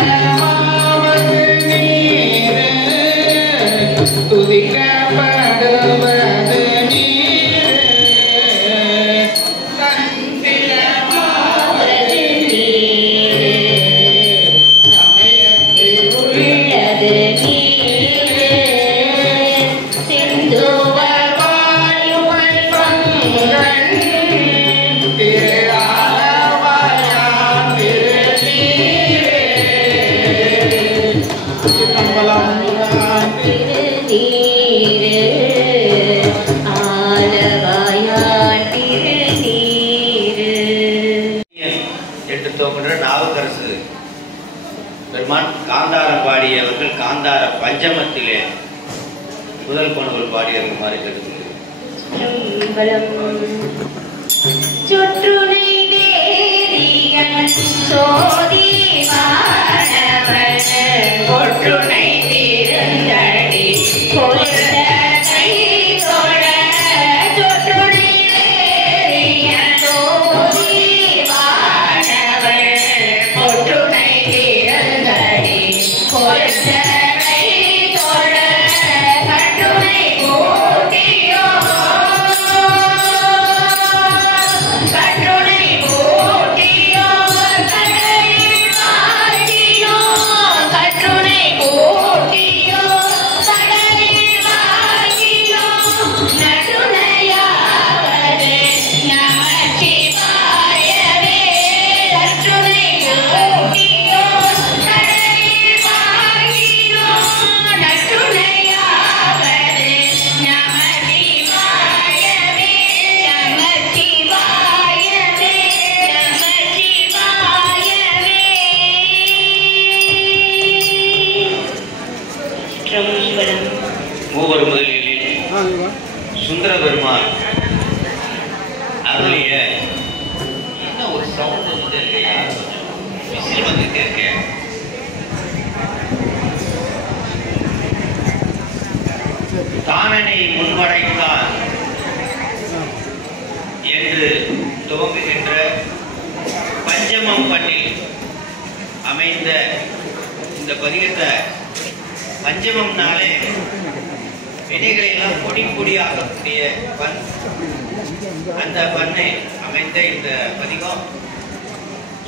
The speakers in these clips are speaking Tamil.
சுந்தரமாவது நீ பெருமான் காந்தாரம் பாடியவர்கள் காந்தார பஞ்சமத்திலே முதல் பணுவல் பாடியிருக்குமாறு கேட்டுக்கொள்கிறேன். சுற்றுனை தேரியன் சோதி மாணவன் ஒற்றுனை திருந்தடி பொருந்த கை தொழ சுற்றுனை தேரியன் சோதி மாணவன் ஒற்றுனை திருந்தடி பொருந்த கை தொழ கட்டுனை கூட்டியோ கட்டுனை கூட்டியோ கடலில் வாழ்த்தியோ கட்டுனை கூட்டியோ கடலில் வாழ்த்தியோ நட்டுணையாவது நமச்சிவாயவே நட்டுணை கூட்டியோ கடலில் வாழ்த்தியோ நட்டுணையாவது நமச்சிவாயவே நமச்சிவாயவே நமச்சிவாயவே. சிற்றம்பலம். மூவர் முதலில் சுந்தர பெருமான் அருளிய என்ன ஒரு சவுண்ட் வந்துட்டே இருக்கையா, விசில் வந்துட்டே இருக்கேன். தானனை முன்வடைத்தான் என்று துவங்குகின்ற பஞ்சமம் பண்ணில் அமைந்த இந்த பதிகத்தை பஞ்சமம்னாலே வினைகளை எல்லாம் பொடி பொடியாகக்கூடிய பண், அந்த பண்ணை அமைந்த இந்த பதிகம்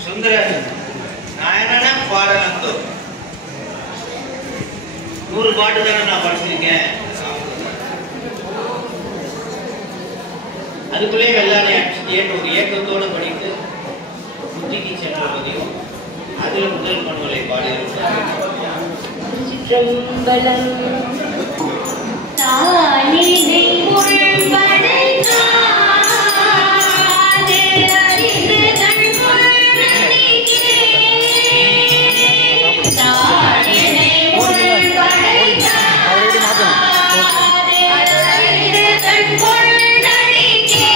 சுந்தர நாயன பாடலந்தோ 100 பாட்டு தானே நான் படிச்சிருக்கேன். அதுக்குள்ளே வெள்ளாணை அடிச்சுட்டேன்னு ஒரு ஏக்கத்தோடு படித்து புத்திக்கு சென்ற பதிகம் அதில் முதல் பணுவலை பாடியிருக்கிறார். சிற்றம்பலம். தானினை உள்படைத்தாது அறிந்து தன்பொருளடிக்கே. தானினை உள்படைத்தாது அறிந்து தன்பொருளடிக்கே.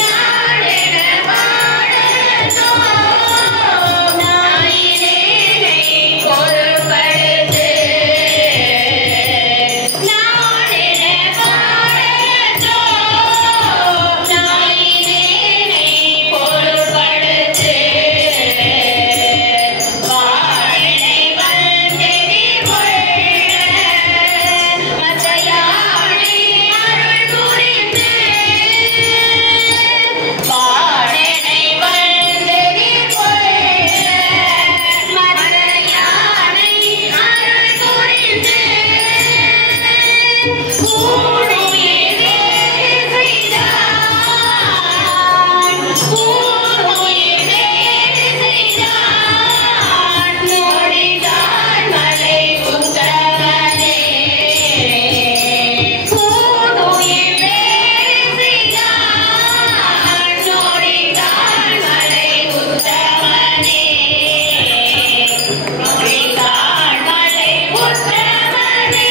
நாடென பாடலோ நாயினேனை பொருள்படுத்து. நாடென பாடலோ நாயினேனை பொருள்படுத்து. வாழனை வந்தெறி கொள்ள மத்தையானை அருள் புரிந்து. வாழனை வந்தெறி கொள்ள மத்தையானை அருள் புரிந்து. கூடுயிர் வேறு செய்தான் கூடுயிர் வேறு செய்தான் நோடிதான் மலை உத்தமனே. கூடுயிர் வேறு செய்தான் நோடிதான் மலை உத்தமனே. நொடிதான் மலை உத்தமனே.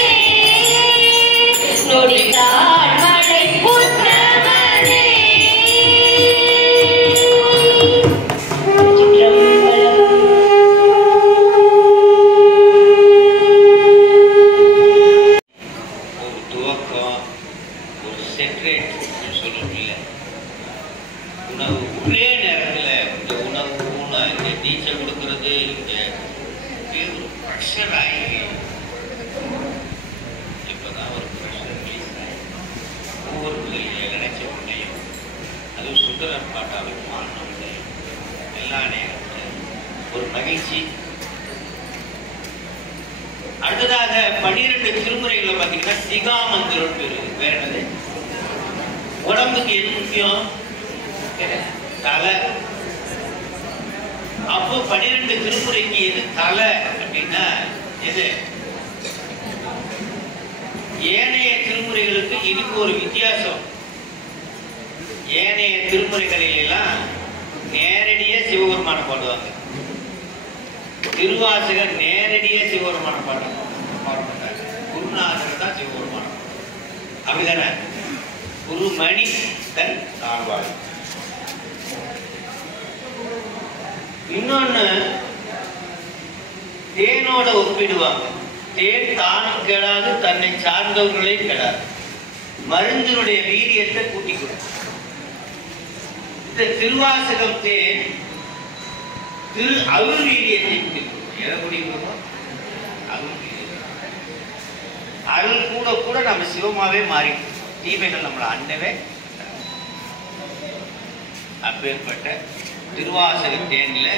நொடிதான் மலை உத்தமனே. சிற்றம்பலம். ஒரு துவக்கம், ஒரு செக்ரெட் சொல்லணும்ல, உணவு ஒரே நேரத்தில் இந்த உணவு இந்த நீச்சல் கொடுக்கறது இங்க ஒரு ப்ரெஷர் ஆகி இப்போதான் ஒரு ப்ரெஷர் ரிலீஸ் ஆகி ஒவ்வொரு பிள்ளைகளை நினைச்ச உடனேயும் அதுவும் சுந்தரர் பாட்டாவை பாடின உடனேயும் எல்லா நேரத்தில் ஒரு மகிழ்ச்சி. அடுத்ததாக 12 திருமுறைகளை பார்த்தீங்கன்னா சிகாமந்திரம் பேரு. வேற என்னது? உடம்புக்கு எது முக்கியம்? தலை. அப்போ 12 திருமுறைக்கு எது தலை அப்படின்னா எது? ஏனைய திருமுறைகளுக்கு இதுக்கு ஒரு வித்தியாசம். ஏனைய திருமுறைகளில் எல்லாம் நேரடியாக சிவபெருமான பாடுவாங்க. திருவாசகர் நேரடியா சிவபெருமான பாட்டு பாடுறாங்க. குருநாதர் தான் சிவபெருமானம். அப்படிதானே? குருமணி தன் தாழ்வாள். இன்னொன்னு தேனோட ஒப்பிடுவாங்க. தேன் தான் கெடாது, தன்னை சார்ந்தவர்களே கெடாது. மருந்தினுடைய வீரியத்தை கூட்டிக் கொடுக்கும். இந்த திருவாசகம் தேன் திரு அருள் வீரியத்தை கூட்டிக் கொடுக்கும். எதை கூட்டிக் கொடுக்கும்? அருள் வீரியம். அருள் கூட கூட நம்ம சிவமாவே மாறி தீமைகள் நம்மளை அண்டவே. அப்பேற்பட்ட திருவாசக தேன்ல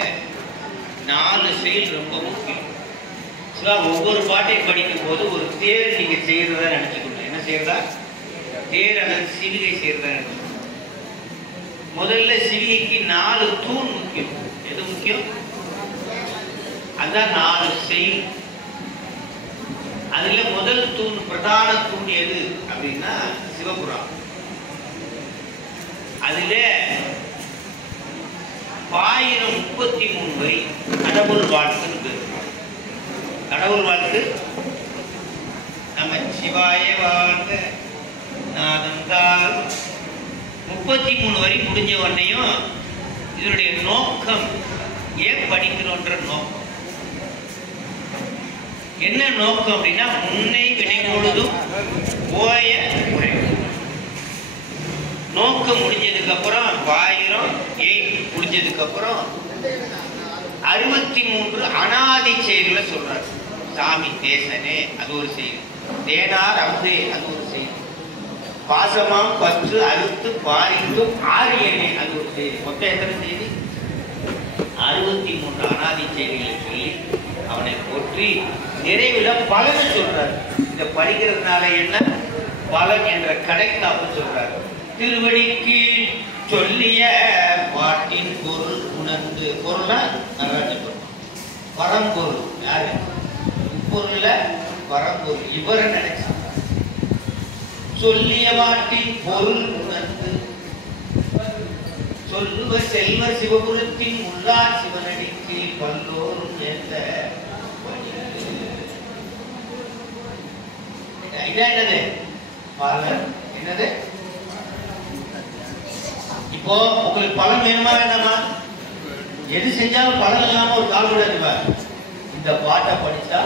4 செயல் ரொம்ப முக்கியம். ஒவ்வொரு பாட்டையும் படிக்கும் போது ஒரு தேர் நீங்க செய்யறதா நினைச்சுக்கணும். என்ன செய்யறதா? தேர் அல்லது சிவிகை செய்யறதா நினைச்சுக்கணும். முதல்ல சிவிகைக்கு 4 தூண் முக்கியம். எது முக்கியம்? அதான் 4 செயல். அதுல முதல் தூண், பிரதான தூண் எது அப்படின்னா சிவபுராணம். அதுல 1033 வரி கடவுள் வாழ்த்து. கடவுள் வாழ்த்து நம்ம சிவாய வாழ்க நாதந்தால் 33 வரி முடிஞ்ச உடனேயும் இதனுடைய நோக்கம், ஏன் படிக்கிறோன்ற நோக்கம் என்ன நோக்கம் அப்படின்னா, முன்னை வினை பொழுதும் போய நோக்கம் முடிஞ்சதுக்கு அப்புறம் 1000 முடிஞ்சதுக்கு அப்புறம் 63 அனாதி செயல்களை சொல்றாரு. சாமி தேசனே அது ஒரு செயல், தேனார் அம்பே அது ஒரு செயல், பாசமாம் பற்று அறுத்து பாரித்தும் ஆரியனே அது ஒரு செயல். மொத்தம் எத்தனை செய்தி? 63 அனாதி செயல்களை சொல்லி அவனை போற்றி நிறைவுல பலனை சொல்றாரு. இந்த படிக்கிறதுனால என்ன பலன் என்ற கடைக்காப்பு சொல்றாரு. திருவடிக்கு சொல்லிய பாட்டின் பொருள் உணர்ந்து, பொருளா நடராஜன் பரம்பொருள். யாரு? பொருள்ல பரம்பொருள். இவரை நினைச்சாங்க. சொல்லிய பாட்டின் பொருள் உணர்ந்து சொல்லுவ செல்வர் சிவபுரத்தின் உள்ளார் சிவனடிக்கு பல்லோரும் என்ற என்னது பலன். என்னது? இப்போ உங்களுக்கு பலன் வேணுமா வேண்டாமா? எது செஞ்சாலும் பலன் இல்லாம ஒரு கால் கூட இருப்பா. இந்த பாட்டை படிச்சா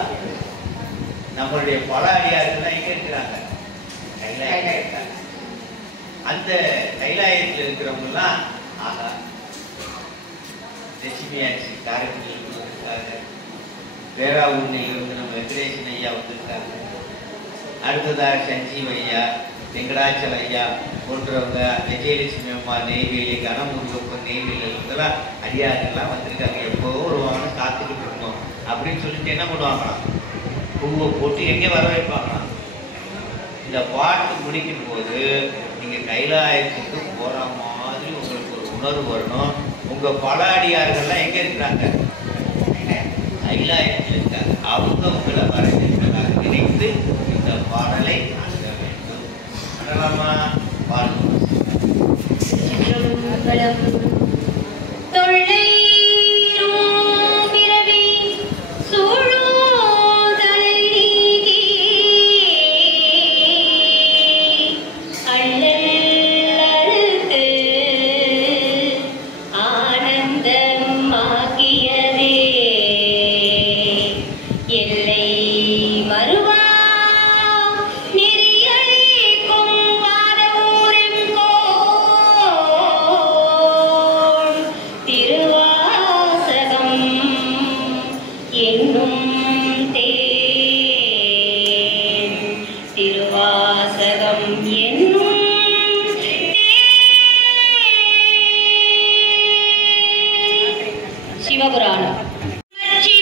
நம்மளுடைய பல அடியார்கள் எங்க இருக்கிறாங்க? கைலாயத்தில் இருக்காங்க. அந்த கைலாயத்தில் இருக்கிறவங்க எல்லாம் ஆகா லட்சுமியாட்சி காரைக்குடியில் இருக்காங்க, பேராவூரில் இருந்து நம்ம வெங்கடேசன் ஐயா வந்திருக்காங்க, அடுத்ததாக சஞ்சீவ் ஐயா, வெங்கடாச்சல ஐயா போன்றவங்க, விஜயலட்சுமி அம்மா நெய்வேலி, கனமுருகப்பன் நெய்வேலியில் இருந்தெல்லாம் அடியார்கள்லாம் வந்திருக்காங்க. எப்போ வருவாங்கன்னு காத்துக்கிட்டு இருக்கோம் அப்படின்னு சொல்லிட்டு என்ன பண்ணுவாங்களாம், பூவை போட்டு எங்கே வர வைப்பாங்களாம். இந்த பாட்டு முடிக்கும் போது நீங்க கைலாயத்துக்கு போற மாதிரி உங்களுக்கு ஒரு உணர்வு வரணும். உங்க பல அடியார்கள்லாம் எங்க இருக்கிறாங்க? கைலாயத்தில் இருக்காங்க. அவங்க உங்களை வரவேற்கிறதாக நினைத்து இந்த பாடலை அணுக வேண்டும். அடலாமா? பாடல் சிவபுராணம். நீ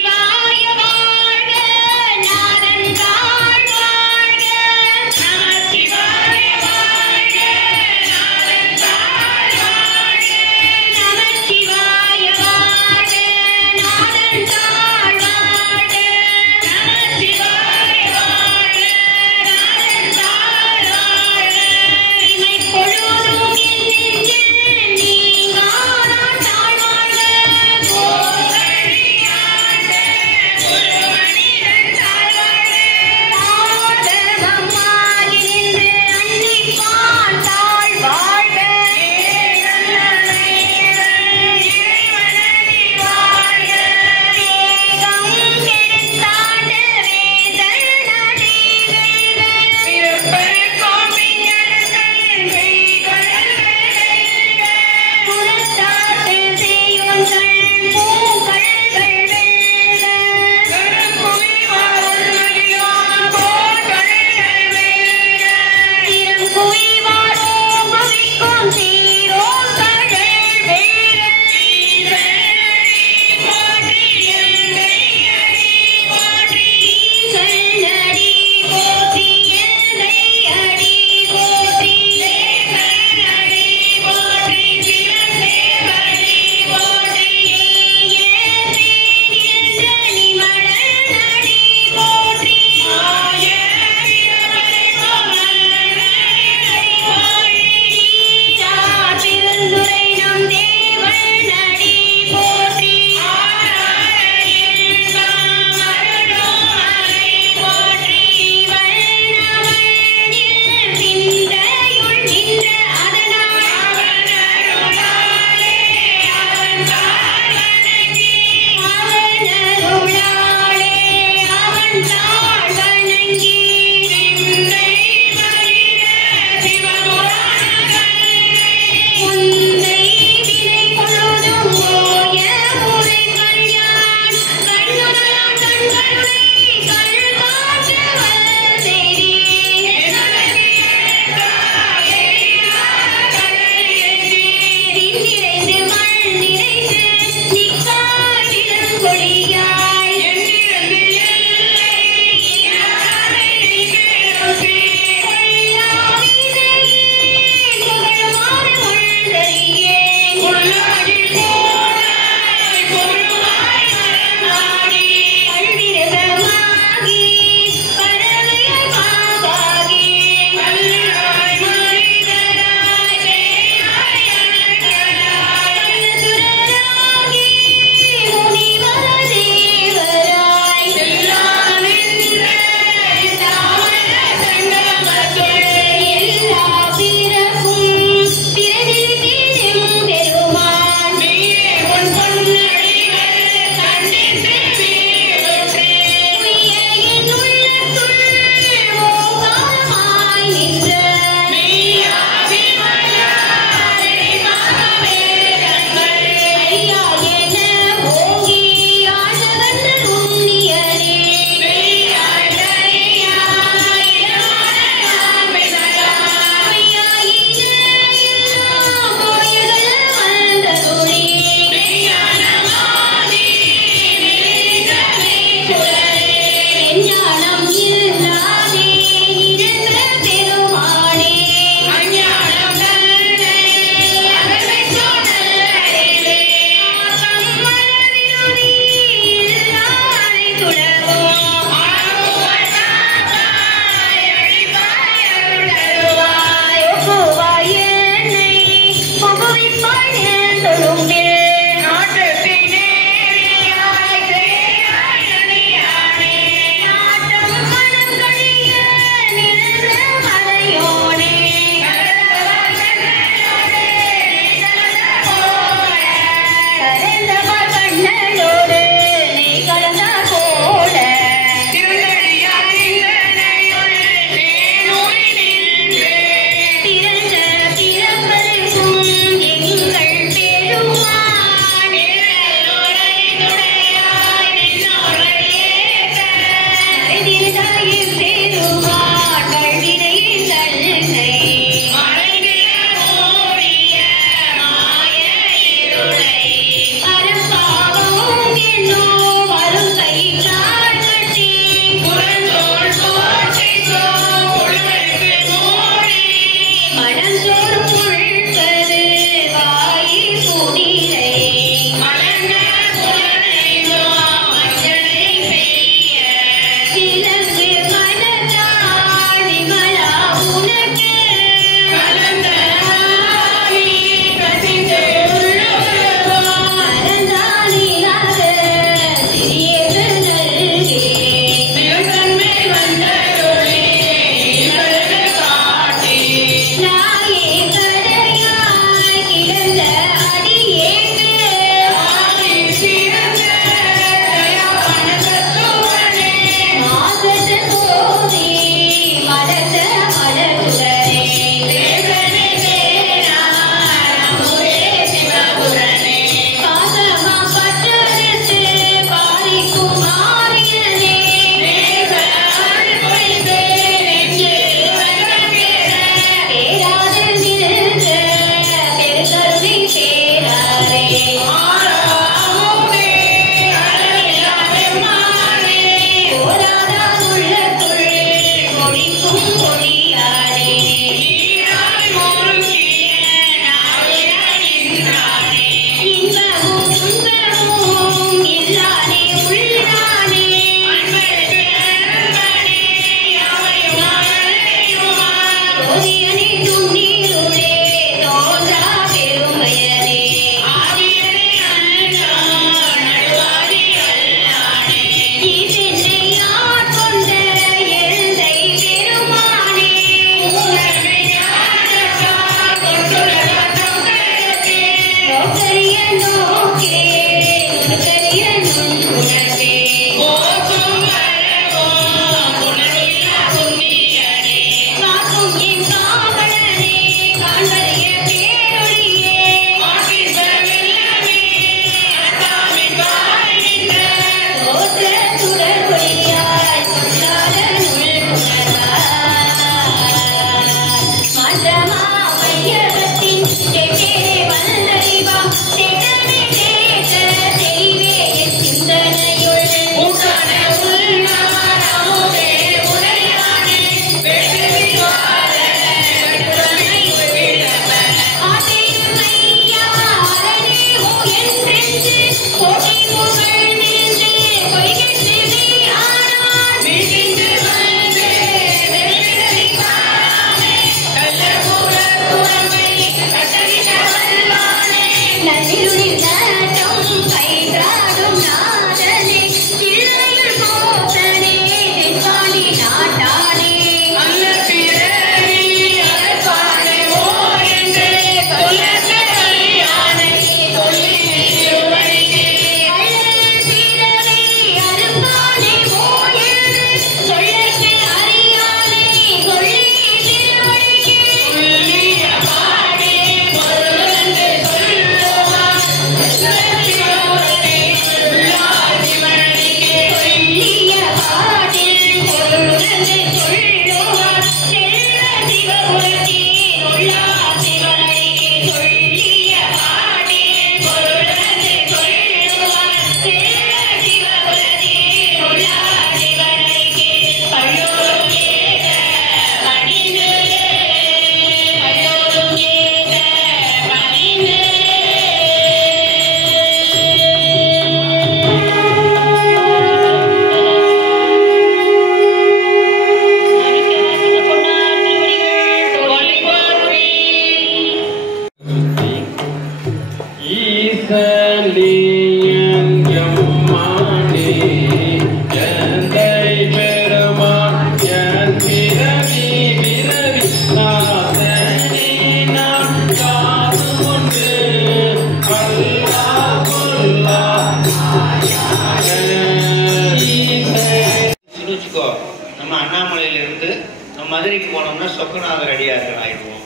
மதுரைக்கு போனோம்னா சொக்கநாதர் அடியார்கள் ஆயிடுவோம்.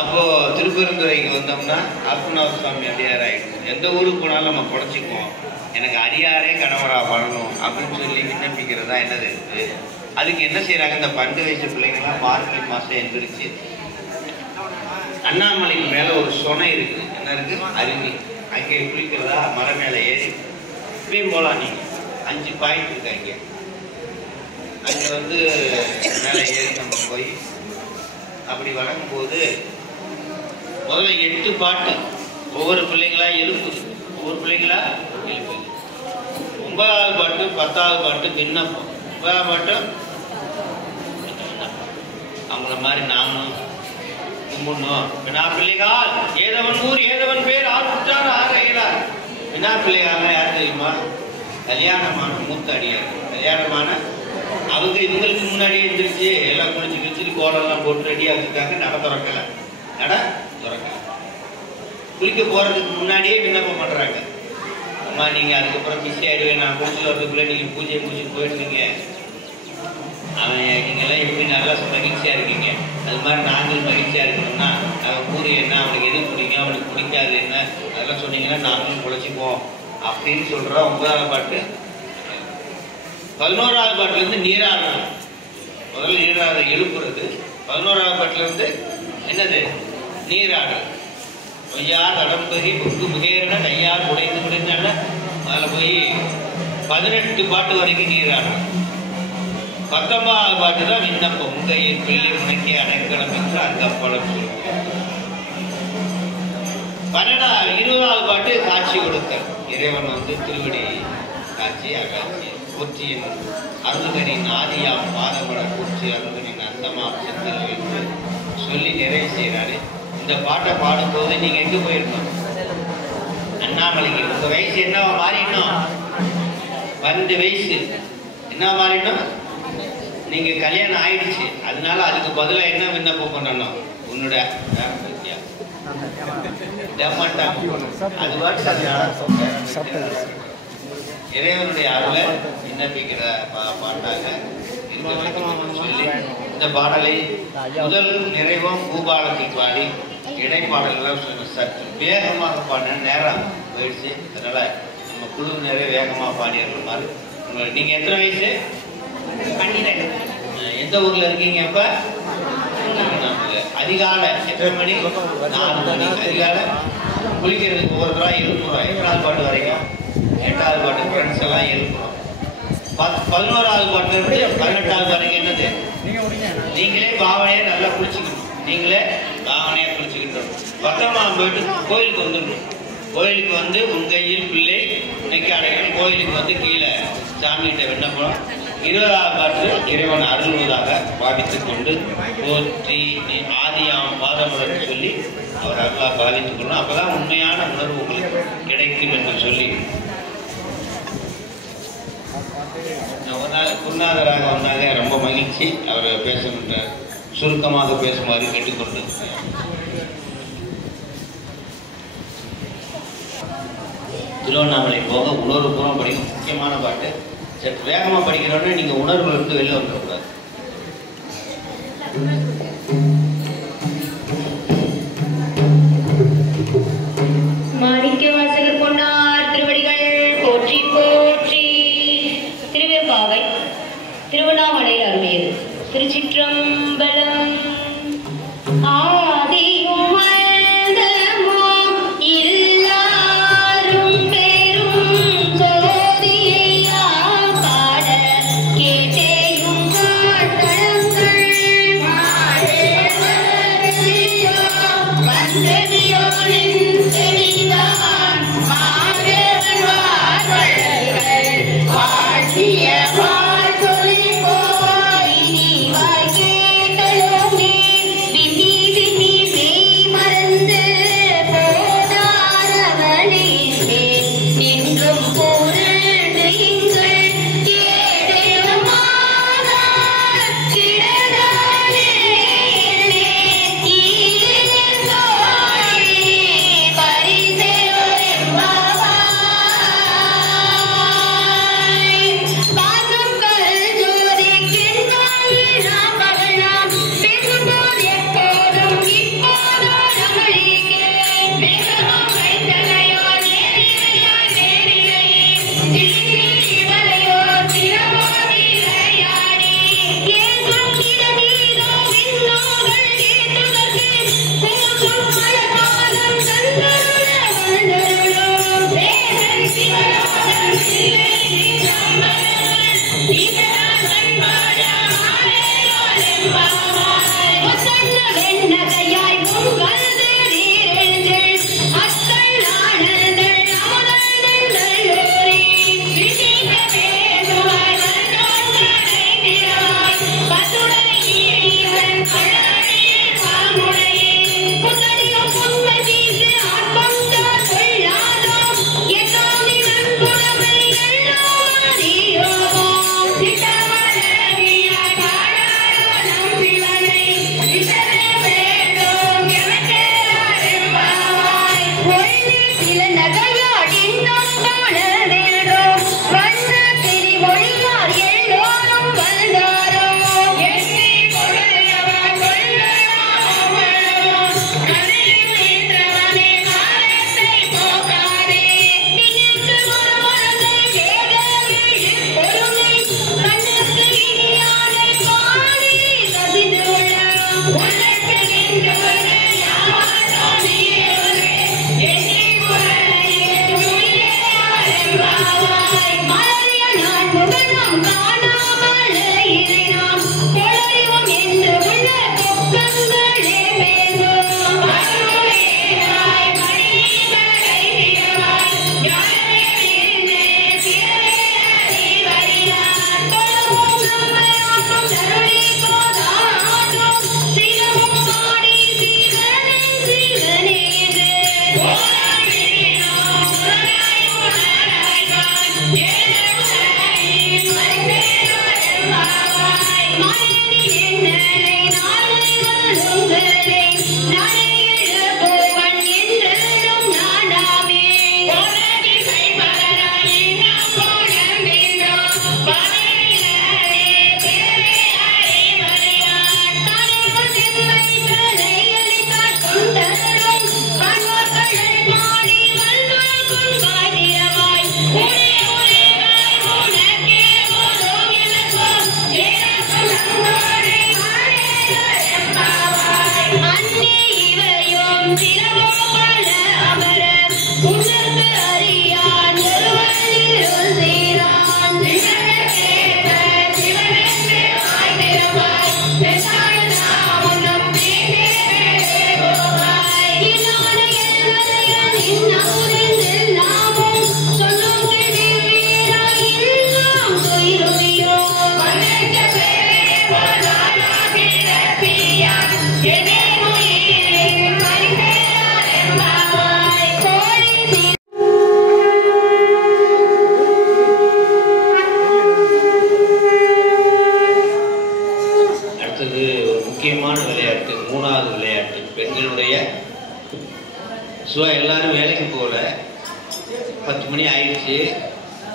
அப்போ திருப்பெருந்துறைக்கு வந்தோம்னா அற்புதநாத சுவாமி அடியார் ஆயிடுவோம். எந்த ஊருக்கு போனாலும் நம்ம குறைச்சிக்குவோம். எனக்கு அடியாரே கணவரா வரணும் அப்படின்னு சொல்லி விண்ணப்பிக்கிறதா என்னது இருக்கு. அதுக்கு என்ன செய்யறாங்க, இந்த 12 வயசு பிள்ளைங்களாம் மார்கழி மாசம் எந்திரிச்சு அண்ணாமலைக்கு மேல ஒரு சொனை இருக்குது. என்ன இருக்கு, அருவி. அங்கே குளிக்கிறதா, மலை மேல ஏறி இப்பயும் போலாம். நீங்க 5 பாயிண்ட் இருக்கு அங்கே. அங்க வந்து மேல ஏறி நம்ம போய் அப்படி வழங்கும்போது முதல்ல 8 பாட்டு ஒவ்வொரு பிள்ளைங்களா எழுப்புது. ஒவ்வொரு பிள்ளைங்களா எழுப்புது. 9வது பாட்டு 10வது பாட்டு விண்ணப்பம். 9வது பாட்டு அவங்கள மாதிரி நானும் கும்பிடணும். வினா பிள்ளைகால் ஏதவன் ஊர் ஏதவன் பேர் ஆறு குற்றார் ஆறு அயலார். வினா பிள்ளைகால்னா யார் தெரியுமா? கல்யாணமான மூத்த அடியார். கல்யாணமான அவங்க இவங்களுக்கு முன்னாடியே எழுந்திரிச்சு எல்லாம் குளிச்சு கிழிச்சு கோலம்லாம் போட்டு ரெடியாக வச்சுருக்காங்க. நட திறக்கலை. நட திறக்கலை. குளிக்க போகிறதுக்கு முன்னாடியே விண்ணப்பம் பண்ணுறாங்க. அம்மா நீங்கள் அதுக்கப்புறம் பிஸி ஆகிடுவேன், நான் குளிச்சு வர்றதுக்குள்ளே நீங்கள் பூஜையை முடிச்சுட்டு போயிடுவீங்க. அவன் நீங்கள்லாம் எப்படி நல்லா மகிழ்ச்சியாக இருக்கீங்க, அது மாதிரி நாங்களும் மகிழ்ச்சியாக இருக்கணும்னா அவன் கூறி என்ன, அவனுக்கு எது பிடிக்கும் அவனுக்கு பிடிக்காது என்ன, அதெல்லாம் சொன்னீங்கன்னா நாங்களும் குழைச்சிப்போம் அப்படின்னு சொல்கிற 9வது பாட்டு. 11வது பாட்டிலேருந்து நீராடணும். முதல்ல நீராட எழுப்புறது. 11வது பாட்டிலேருந்து என்னது, நீராடல். பொய்யா தடம்பெறி புக்கு புகையறன கையால் உடைந்து முடிந்தான அதில் போய் 18 பாட்டு வரைக்கும் நீராடணும். 19வது பாட்டு தான் விண்ணப்பம். உங்கையின் பிள்ளை முனைக்கு அடைக்கலம் என்று அங்கப்படம் சொல்லுவோம். 20வது பாட்டு காட்சி கொடுக்க. இறைவன் வந்து திருவடி காட்சி அகாட்சி போற்றியின் அருள்கனின் ஆதியாம் பாதபட போற்றி அருள்கனின் அந்தமாம் செந்தல் என்று சொல்லி நிறைவு செய்கிறாரு. இந்த பாட்டை பாடும்போது நீங்க எங்க போயிருக்கணும்? அண்ணாமலைக்கு. உங்க வயசு என்ன மாறிடணும்? 12 வயசு என்ன மாறிடணும்? நீங்க கல்யாணம் ஆயிடுச்சு. அதனால அதுக்கு பதிலாக என்ன விண்ணப்பம் பண்ணணும்? உன்னோட இறைவனுடைய அருளை விண்ணப்பிக்கிற பாட்டாக சொல்லி இந்த பாடலை முதல் நிறைவும் பூபாலத்தில் பாடி இடைப்பாடல்கள் சற்று வேகமாக பாடின நேரம் போயிடுச்சு. அதனால நம்ம குழு நிறைய வேகமாக பாடிடுற மாதிரி. நீங்க எத்தனை வயசு? 12. எந்த ஊர்ல இருக்கீங்க இப்ப? அதிகாலை எத்தனை மணி? 4 மணி. அதிகாலை குளிக்கிறதுக்கு ஒவ்வொருத்தரா எழுப்புறோம். 8வது பாட்டு வரைக்கும். 8வது பாட்டு ஃப்ரெண்ட்ஸ் எல்லாம் எழுப்புறோம். 11வது பாட்டுல இருந்து 18வது வரைக்கும் என்னது, நீங்களே பாவனையை நல்லா குளிச்சுக்கணும். நீங்களே பாவனையா குளிச்சுக்கிட்டோம். 10ஆம் போயிட்டு கோயிலுக்கு வந்துடணும். கோயிலுக்கு வந்து உன் கையில் பிள்ளை இன்னைக்கு அடைக்கணும். கோயிலுக்கு வந்து கீழே சாமிகிட்ட விண்ணப்பம். 20வது பாட்டு இறைவன் அருள்வதாக பாவித்துக் கொண்டு போற்றி ஆதியாம் பாதமுடன் சொல்லி அவர் அருளா பாவித்துக் கொள்ளணும். அப்பதான் உண்மையான உணர்வு உங்களுக்கு கிடைக்கும் என்று சொல்லி குருநாதராக வந்தாங்க. ரொம்ப மகிழ்ச்சி. அவர் பேசுகின்ற சுருக்கமாக பேசுமாறு கேட்டுக்கொண்டு திருவண்ணாமலை போக உணர்வு பூர்வம் படிக்கும் முக்கியமான பாட்டு. சற்று வேகமாக படிக்கிறோன்னு நீங்கள் உணர்வுல இருந்து வெளில வந்துடக்கூடாது. மாணிக்க வாசகர் பொன்னார் திருவடிகள் போற்றி போற்றி. திருவெம்பாவை திருவண்ணாமலையில் அருளியது. திருச்சிற்றம்பலம். ஆதியும் வாழ்த்திய வாழ் சொல்லி போய் நீ வாய் கேட்டலோ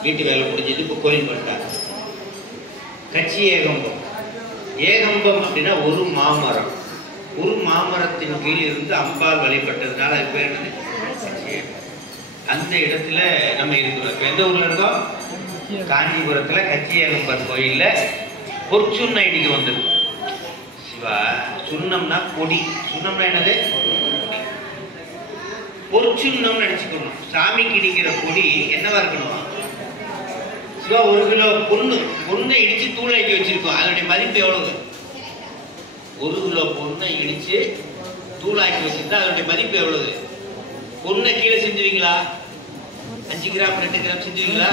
வீட்டு வேலை முடிஞ்சது. இப்போ கோயில் பண்ணிட்டாங்க. கட்சி ஏகம்பம். ஏகம்பம் அப்படின்னா ஒரு மாமரம். ஒரு மாமரத்தின் கீழ் இருந்து அம்பாள் வழிபட்டதுனால அது பேர் என்னது? அந்த இடத்துல நம்ம இருக்கிறோம். இப்போ எந்த ஊர்ல இருக்கோம்? காஞ்சிபுரத்துல கட்சி ஏகம்பர் கோயில்ல பொற்சுண்ண இடிக்க வந்திருக்கும். சிவா, சுண்ணம்னா பொடி. சுண்ணம்னா என்னது? பொற்சுண்ணம் நினைச்சுக்கணும். சாமிக்கு இடிக்கிற பொடி என்னவா இருக்கணும்? சிவா, 1 கிலோ பொண்ணை இடிச்சு தூளாக்கி வச்சிருக்கோம். அதனுடைய மதிப்பு எவ்வளவு? 1 கிலோ பொண்ணை இடிச்சு தூளாக்கி வச்சிருந்தா அதனுடைய மதிப்பு எவ்வளவு? பொண்ணை கீழே செஞ்சுவீங்களா? 5 கிராம் 2 கிராம் செஞ்சுவீங்களா?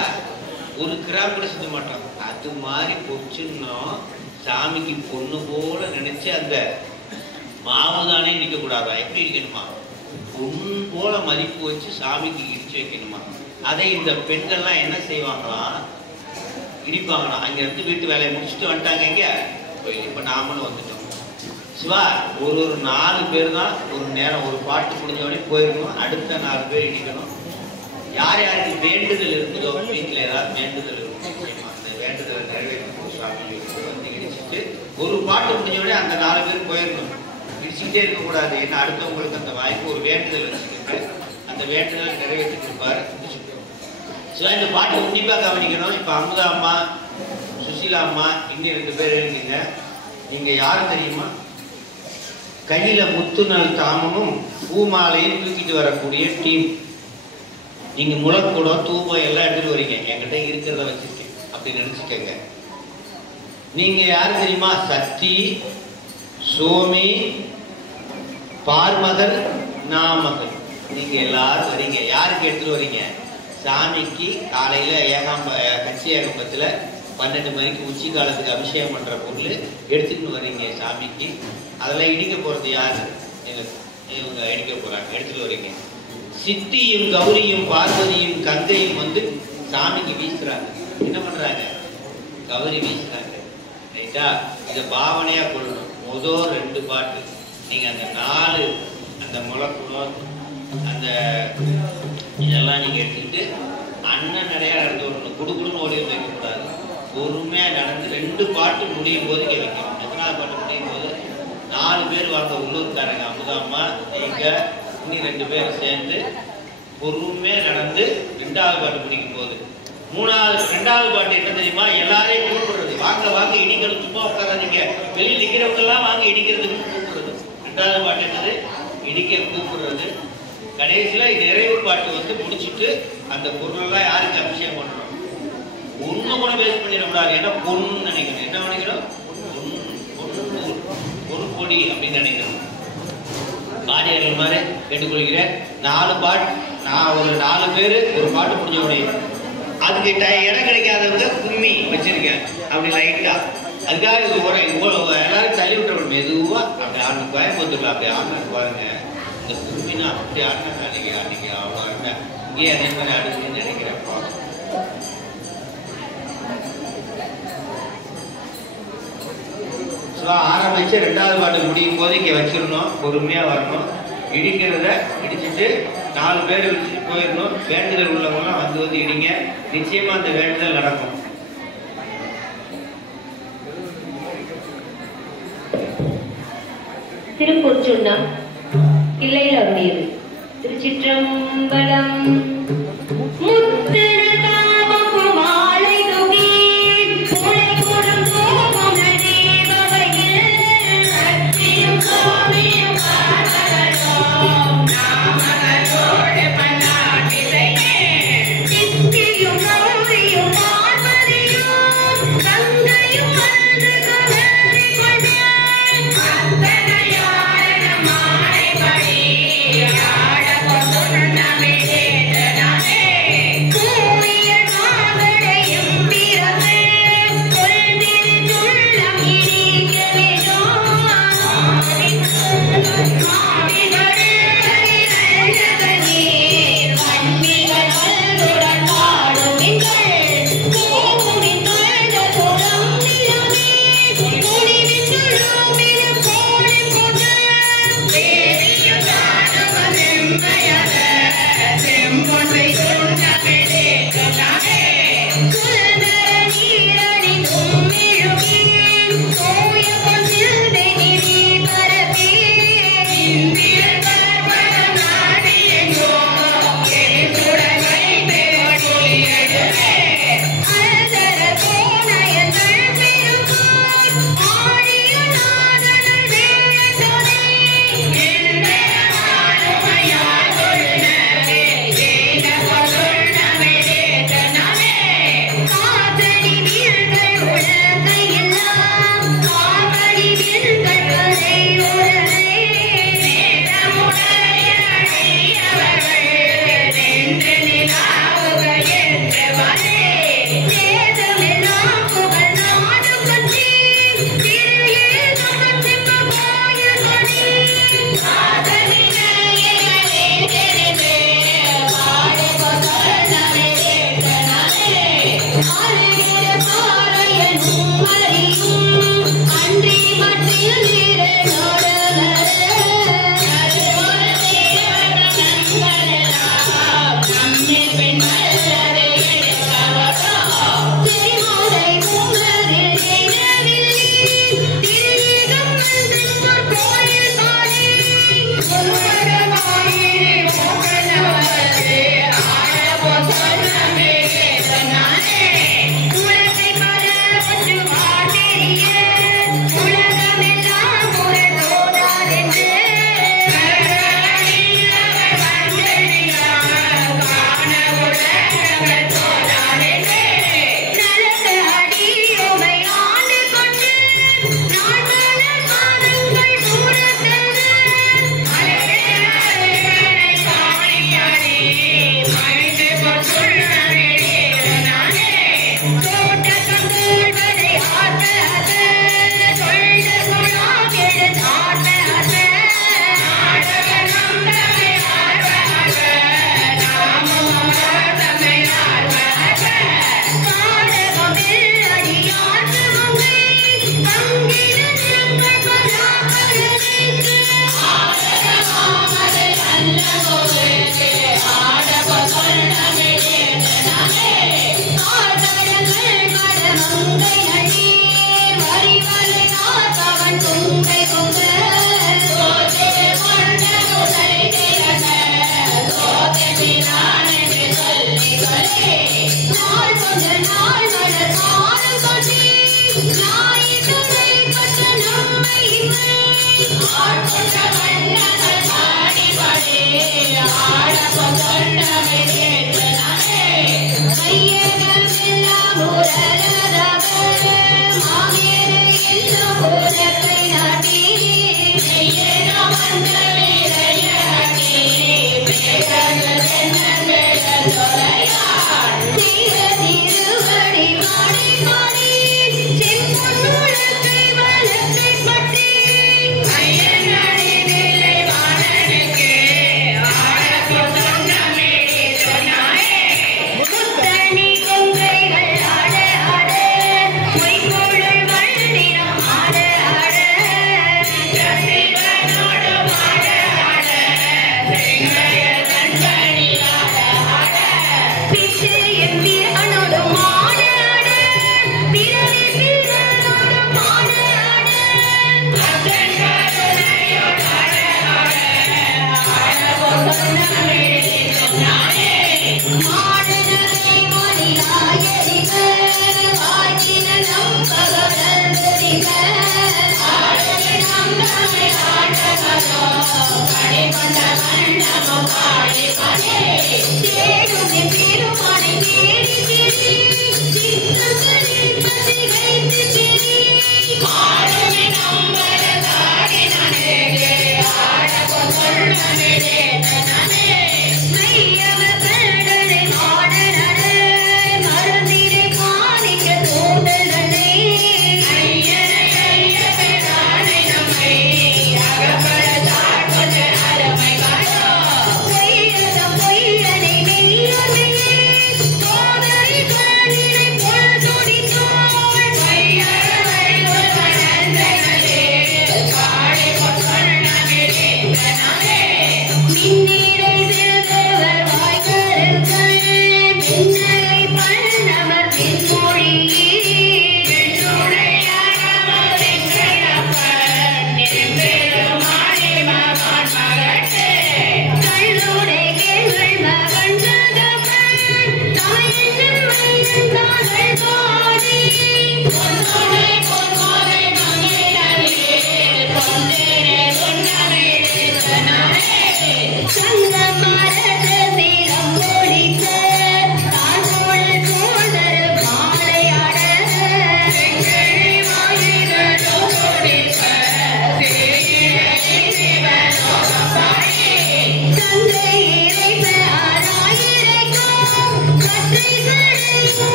1 கிராம் கூட செஞ்ச மாட்டோம். அது மாதிரி பொச்சுன்னோம் சாமிக்கு பொண்ணு போல நினைச்சு அந்த மாவு தானே இடிக்க கூடாதா? எப்படி இடிக்கணுமா? பொண்ணு போல மதிப்பு வச்சு சாமிக்கு இடிச்சு வைக்கணுமா? அதை இந்த பெண்கள்லாம் என்ன செய்வாங்களாம்? இடிப்பாங்களாம். அங்க இருந்து வீட்டு வேலையை முடிச்சுட்டு வந்துட்டாங்க. எங்க கோயில். இப்ப நாமளும் வந்துட்டோம். சிவா, ஒரு 4 பேர் தான் ஒரு நேரம் ஒரு பாட்டு முடிஞ்சவொடனே போயிருக்கணும். அடுத்த 4 பேர் இடிக்கணும். யார் யாருக்கு வேண்டுதல் இருக்குதோ, வீட்டில் ஏதாவது வேண்டுதல் இருக்கும், அந்த வேண்டுதலை நிறைவேற்றணும். சாமி வந்து இடிச்சுட்டு ஒரு பாட்டு முடிஞ்சவொடனே அந்த 4 பேர் போயிருக்கணும். இடிச்சுக்கிட்டே இருக்கக்கூடாது. ஏன்னா அடுத்தவங்களுக்கு அந்த வாய்ப்பு ஒரு வேண்டுதல் வச்சுக்கிட்டு அந்த வேண்டுதலை நிறைவேற்றிட்டு இருப்பாரு. ஸோ இந்த பாட்டு உன்னிப்பாக கவனிக்கணும். இப்போ அமுதா அம்மா, சுசீலா அம்மா, இன்னும் 2 பேர் இருக்கீங்க. நீங்க யாரும் தெரியுமா? கையில முத்துநல் தாமமும் பூமாலையும் தூக்கிட்டு வரக்கூடிய டீம். நீங்க முளக்கூடம் தூபம் எல்லாம் எடுத்துட்டு வரீங்க. என்கிட்ட இருக்கிறத வச்சிருக்கேன் அப்படி நினைச்சுக்கங்க. நீங்க யாரு தெரியுமா? சக்தி, சோமி, பார்மகன், நாமகன். நீங்க எல்லாரும் வரீங்க. யாருக்கு எடுத்துட்டு வரீங்க? சாமிக்கு காலையில கட்சி ஏகம்பத்துல 12 மணிக்கு உச்சி காலத்துக்கு அபிஷேகம் பண்ற பொருள் எடுத்துக்கிட்டு வரீங்க சாமிக்கு. அதெல்லாம் இடிக்க போறது யாரு? இவங்க இடிக்க போறாங்க. எடுத்துட்டு வரீங்க. சித்தியும் கௌரியும் பார்வதியும் கங்கையும் வந்து சாமிக்கு வீசுறாங்க. என்ன பண்றாங்க? கௌரி வீசுறாங்க. ரைட்டா? இதை பாவனையா கொள்ளணும். முதல் 2 பாட்டு நீங்க அந்த 4 அந்த முளக்குணம் அந்த இதெல்லாம் நீங்க எடுத்துக்கிட்டு அண்ணன் நிறையா நடந்து வரணும். குடுக்குடுன்னு ஓடி வைக்கக்கூடாது. பொறுமையா நடந்து 2 பாட்டு முடியும் போது இங்கே வைக்கணும். எத்தனாவது பாட்டு முடியும் போது 4 பேர் வாங்க. உள்ளூர்காரங்க அமுதாம்மா, நீங்க இன்னும் 2 பேர் சேர்ந்து பொறுமையா நடந்து 2வது பாட்டு முடிக்கும் போது 2வது பாட்டு என்ன தெரியுமா? எல்லாரையும் கூப்பிடுறது. வாங்க வாங்க இடிக்கிறது. சும்மா உட்காராதீங்க. வெளியில் நிற்கிறவங்க எல்லாம் வாங்க இடிக்கிறதுக்கு கூப்பிடுறது. 2வது பாட்டு என்னது? இடிக்க கூப்பிடுறது. கடைசியில நிறைவு பாட்டு வந்து முடிச்சுட்டு அந்த பொருளெல்லாம் யாருக்கு அபிஷேகம் பண்ணணும்? ஒண்ணு கூட வேஸ்ட் பண்ணிடக்கூடாது. ஏன்னா பொண்ணு நினைக்கணும். என்ன நினைக்கணும்? பொண்ணு பொடி அப்படின்னு நினைக்கணும். பாடியர்கள் மாதிரி கேட்டுக்கொள்கிறேன். 4 பாட்டு நான் ஒரு 4 பேர் ஒரு பாட்டு முடிஞ்ச உடனே அதுக்கு இடம் கிடைக்காதவங்க கும்மி வச்சிருக்கேன் அப்படி லைட்டா. அதுக்காக எல்லாரும் தள்ளி விட்டுற மெதுவா அப்படி ஆண்டு கோயம்புத்தூர்ல அப்படி ஆண்டு பாருங்க. இந்த கும்மினா அப்படி ஆடினா அன்னைக்கு அவ்வளோ ஆடினா இங்கேயே அதே மாதிரி ஆடுதுன்னு நினைக்கிறேன்ப்பா. ஆரம்பிச்சு 2வது பாட்டு முடியும் போது இங்க வச்சிடணும். பொறுமையா வரணும். இடிக்கிறத இடிச்சுட்டு 4 பேர் வச்சுட்டு போயிடணும். வேண்டுதல் உள்ளவங்கலாம் வந்து இடிங்க. நிச்சயமா அந்த வேண்டுதல் நடக்கும். திருப்பொற்சுண்ணம் இல்லையில் அருளியது. திருச்சிற்றம்பலம். Yeah. திருவடி மாடி மாடி செம்பொன்னுள்ள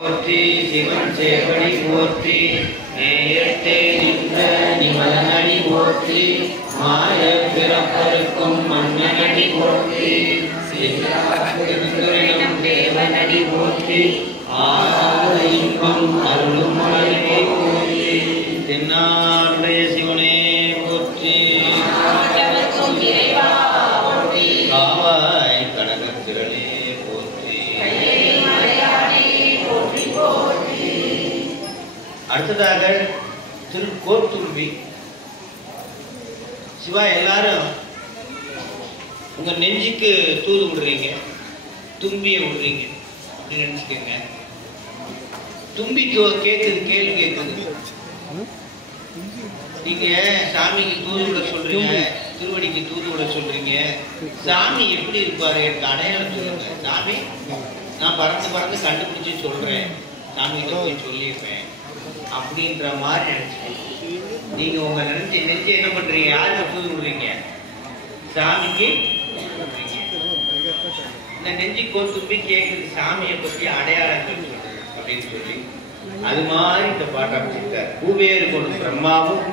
போற்றி சிவன் சேவடி போற்றி நேயத்தே நின்ற நிமலனடி போற்றி மாய பிறப்பருக்கும் மன்னனடி போற்றி சிவனும் தேவனடி போற்றி ஆராத இன்பம் அருளும் மலை போற்றி தென்னாருடைய சிவனே போற்றி காவாய் கனகத்திரளே போற்றி. அடுத்ததாக திருக்கோட்டும்பி. சிவா எல்லாரும் உங்க நெஞ்சுக்கு தூது விடுறீங்க, தும்பியை விடுறீங்க அப்படின்னு நினைச்சுக்கோங்க. தும்பி கேட்குது, கேள்வி கேட்குது. நீங்க சாமிக்கு தூது விட சொல்றீங்க, திருவடிக்கு தூது விட சொல்றீங்க. சாமி எப்படி இருப்பாரு எனக்கு அடையாளம் சொல்லுங்க. சாமி நான் பறந்து பறந்து கண்டுபிடிச்சு சொல்றேன், சாமிகிட்ட போய் சொல்லிடுறேன் அப்படின்ற மாதிரி நினைச்சு நீங்க உங்க நினைச்சு என்ன பண்றீங்க? யாருக்கு தூது விடுறீங்க? சாமிக்கு. இந்த நெஞ்சு கோத்தும்பி கேட்குது சாமியை பற்றி அடையாளங்கள் சொல்றது அப்படின்னு சொல்லி அது மாதிரி இந்த பாட்டை அமைச்சிருக்கார். பூவேறு கொண்டு பிரம்மாவும்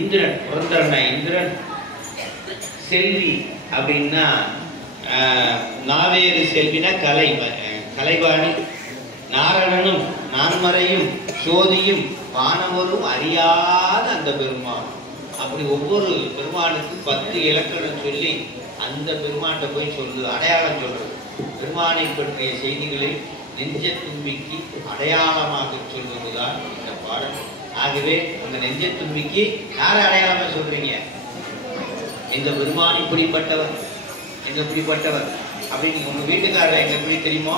இந்திரன் புரந்தரனா இந்திரன் செல்வி அப்படின்னா நாவேறு செல்வினா கலைவாணி நாரணனும் நான்மறையும் சோதியும் வானவரும் அறியாத அந்த பெருமான். அப்படி ஒவ்வொரு பெருமானுக்கு 10 இலக்கணம் சொல்லி அந்த பெருமான்கிட்ட போய் சொல்லு, அடையாளம் சொல்றது. பெருமானை பற்றிய செய்திகளை நெஞ்ச தும்பிக்கு அடையாளமாக சொல்வதுதான் இந்த பாடல். ஆகவே உங்க நெஞ்ச தும்பிக்கு யாரை அடையாளமா சொல்றீங்க? எங்க பெருமான் இப்படிப்பட்டவர், எங்க இப்படிப்பட்டவர் அப்படின்னு. உங்க வீட்டுக்காரர் எங்க எப்படி தெரியுமோ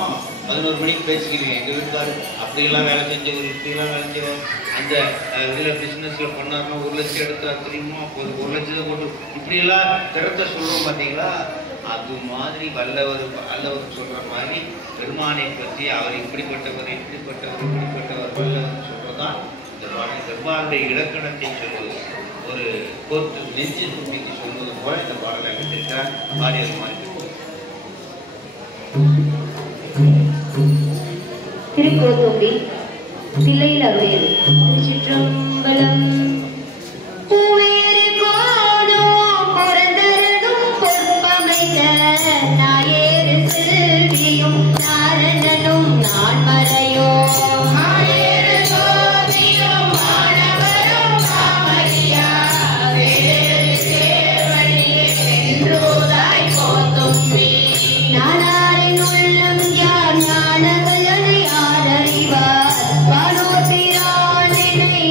11 மணிக்கு பேசிக்கிறீங்க. எங்க வீட்டுக்காரர் அப்படியெல்லாம் வேலை செஞ்சவர், இப்படியெல்லாம் வேலை செஞ்சவர், அந்த இதில் பிஸ்னஸ்ல பண்ணாருன்னா 1 லட்சம் எடுத்தார் தெரியுமா, 1 லட்சத்தை போட்டு இப்படியெல்லாம் திறத்தை சொல்றோம் பார்த்தீங்களா? அது மாதிரி வல்லவர் சொல்ற மாதிரி பெருமானை பற்றி அவர் இப்படிப்பட்டவர் வல்லவர் சொல்றதான் இந்த பாடல். பெருமானுடைய இலக்கணத்தை சொல்வது ஒரு கோத்து நெஞ்சு தும்பிக்கு சொல்வது போல இந்த பாடலை அமைத்திருக்கிறார் பாடியவர் மாதிரி. திருக்கோத்தும்பி தில்லையில் அருளியது. சிற்றம்பலம். பூவேறு கோடும் புரந்தரனும் பொற்பமைத்த நாயேறு செல்வியும் நாரணனும் நான்மறையோ மாயேறு சோதியும் மாணவரும் மாமரியா வேறு சேவடியே என்றோதாய் கோத்தும்பி. நானாரின் உள்ளம் யார் ஞானவல்லனை யார் அறிவார் வானோர் பிரானினை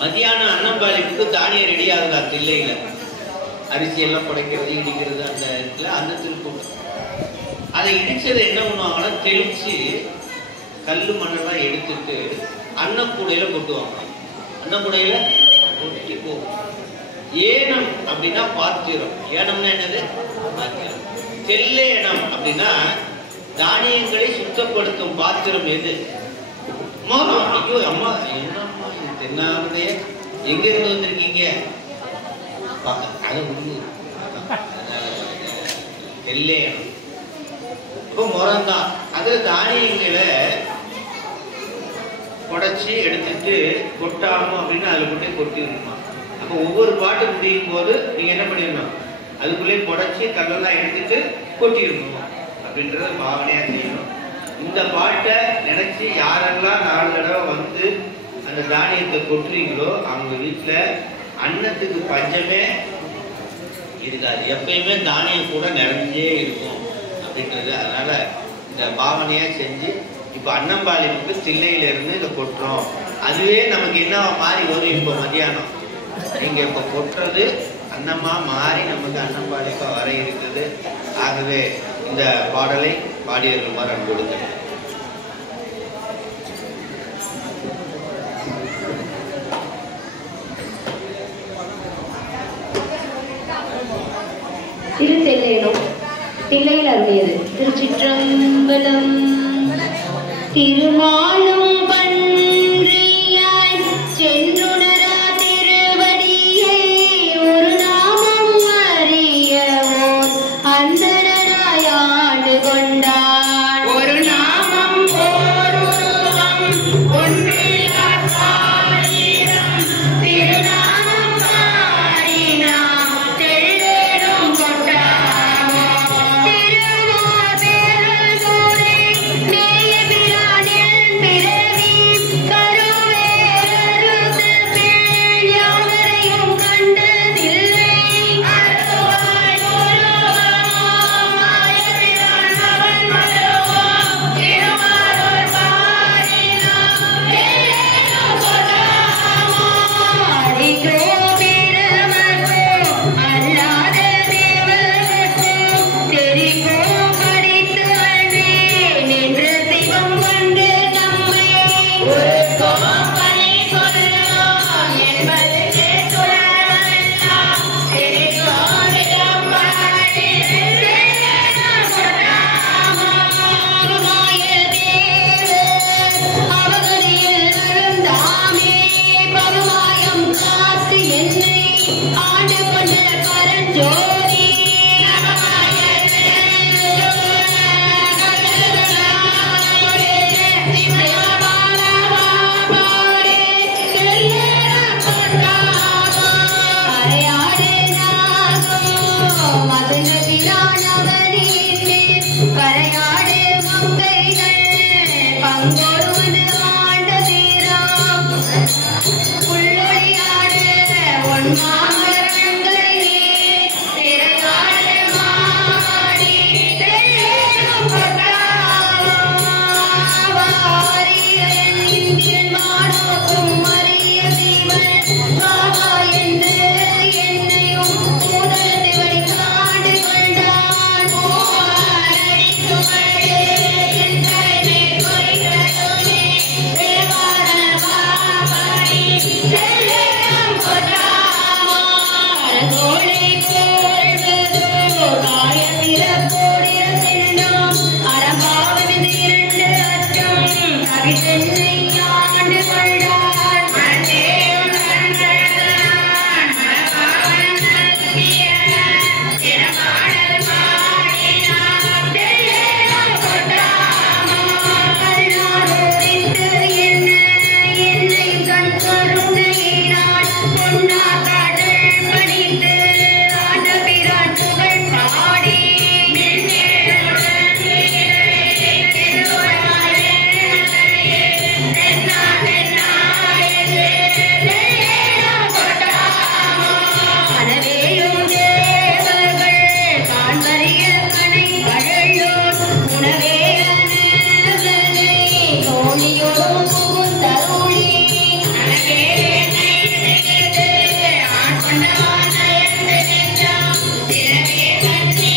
மத்தியான அன்னம்பாளிப்புக்கு தானியம் ரெடி ஆகுது அந்த இல்லையில அரிசி எல்லாம் புடைக்கிறது இடிக்கிறது அந்த இடத்துல அந்த திருக்கூட்டம். அதை இடிச்சதை என்ன பண்ணுவாங்கன்னா தெளிச்சு கல்லு மண்ணெல்லாம் எடுத்துட்டு அன்னக்கூடையில கொட்டுவாங்க. அன்னக்கூடையில கொட்டி போகும். ஏனம் அப்படின்னா பாத்திரம். ஏனம்னா என்னது? பாத்திரம். தெல்லேனம் அப்படின்னா தானியங்களை சுத்தப்படுத்தும் பாத்திரம் எது? மரம். ஐயோ அம்மா என்னம்மா தென்னாவுடைய எங்க இருந்து வந்திருக்கீங்க? அது தெல்லேனம். இப்போ மரம் தான். அதுல தானியங்களை உடைச்சி எடுத்துட்டு கொட்டாமோ அப்படின்னு அதுல கொண்டே கொட்டிடணுமா. அப்போ ஒவ்வொரு பாட்டு முடியும் போது நீங்க என்ன பண்ணிடணும், அதுக்குள்ளே புடைச்சி கல்லெல்லாம் எடுத்துட்டு கொட்டிடணும் அப்படின்றத பாவனையா செய்யணும். இந்த பாட்டை நினைச்சு யாரெல்லாம் 4 தடவை வந்து அந்த தானியத்தை கொட்டுறீங்களோ அவங்க வீட்டுல அன்னத்துக்கு பஞ்சமே இருக்காது. எப்பயுமே தானியம் கூட நிறைஞ்சே இருக்கும் அப்படின்றது. அதனால இந்த பாவனையா செஞ்சு இப்போ அன்னம்பாளையத்துக்கு தில்லையிலிருந்து இதை கொட்டுறோம். அதுவே நமக்கு என்ன மாறி வரும், இப்போ மத்தியானம் நீங்க இப்போ கொட்டுறது அன்னமா மாறி நமக்கு அன்னம்பாளையப்பா வர இருக்குது. ஆகவே இந்த பாடலை பாடியவர்கள் அன்பு கொடுக்கிறேன். திருத்தெல்லேனும் தில்லையில் அருளியது. திருச்சிற்றம்பலம். திருமாலும் பன்றியாய் சென்றுணரா திருவடியை ஒரு நாமம் அறியவோர் அந்தரராய் ஆண்டு கொண்டான். ஒரு நாமம் போருருவம் ஒன்றிலார் பாயிரம் திருநாமம் பாடினாம் தெள்ளேனும் கொண்டாமோ. திருவோர் பேரல் கூறி மேய பிரானில் பிறவி கருவேலறுத்து பிள் யாவரையும் கண்டதில்லை. அருவாய் உருவமாம் மாயபிரான் அவன் மருவாம் திருமாலோர் பாடினாம் தெள்ளேனும் கொண்டாமோ. அடிக்கோ பிரமர்க்கோ அல்லாத தேவர்கட்கோ தெரிக்கோ படித்து அன்றே நின்ற சிவம் கொண்டு நம்மை ஒருக்கோ பணி கொள்ளோம் என்பது கேட்டுள்ளவெல்லாம் தெரிக்கோ விடம்பாடி தெள்ளேனும் கொண்டாமோ. மாய தேவர் அவகதியில் விழுந்தாமே பகமாயம் காத்து என்னை ஆண்டு கொண்ட பரஞ்சோதி. நவமாய கரையாடு மங்கைகள் பங்கொருவது ஆண்ட தீரம் புள்ளொழியாடு ஒன்மாமரங்களை திரையாடு மாடி தெள்ளேனும் கொண்டாமோ. வாரியன் இந்தியன் மாணோக்கும் அரிய தீவன் பாபா என்று என்னையும் பூதலத்தை வழிகாண்டு கொண்டான். பூவாரடித்துவளே எந்தனை பொய்களுமே தேவார பாபாடி தெள்ளேனும் கொண்டாமோ. அரசோலை போழ்வதோ காயத்தில போடிய சென்றோம் அறம்பாவது இரண்டு அச்சம் கவிதென்னை ஆண்டு கொண்டார். மனதேயும் கண்களான் மரபாவன் நல்கிய திறப்பாடல் பாடினார் தெள்ளேனும் கொண்டாமோ. கண்ணாரோடித்து என்னை கண் கருணையினான் பொன்னா கடல் பணிந்து ஆண்ட பிரான் புகழ் பாடி மென்மேலுடன் திருவுளமாய் தென்னா தென்னா என்று தெள்ளேனும் கொண்டாமோ. கனவேயும் தேவர்கள் காண்பறிய கனை கழலோர் உணவே அனவனை தோணியோடும் புகுந்தருளி அனவே என்னை நினைத்து ஆண் கொண்டவான் நயந்து நின்றான் திறவே கண்ணே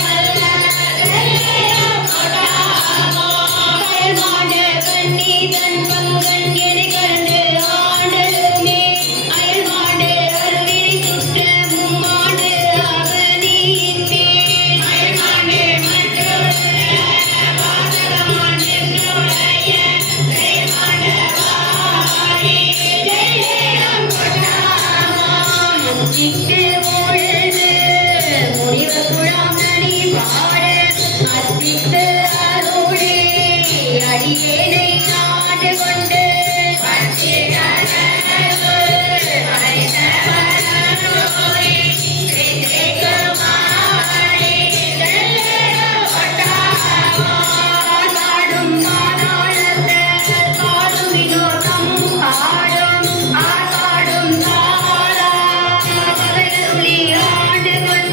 வல்ல தெள்ளேனும் கொண்டாமோ. கயல்மாண்ட கண்ணி தன் பங்கன் எனை கண்டு ஆண்டலுமே அயல்மாண்டு அருவிரி சுற்ற மும்மாண்டு அவனியின் மேல் அயல்மாண்டு மற்றொரு பாதகமான் என்றுடைய தெய்வமாண்ட வாடி தெள்ளேனும் கொண்டாமோ. முத்திட்டு பொழுது முனிவர் குழாம் நனி பாட அத்திட்டு அருளே அடியேனை ஆண்டு கொண்டு பாடும் மாநாளத்தில் பாடும் வினோதம் பாடும் ஆடும் தாரா பகலருளி ஆண்டு கொண்டு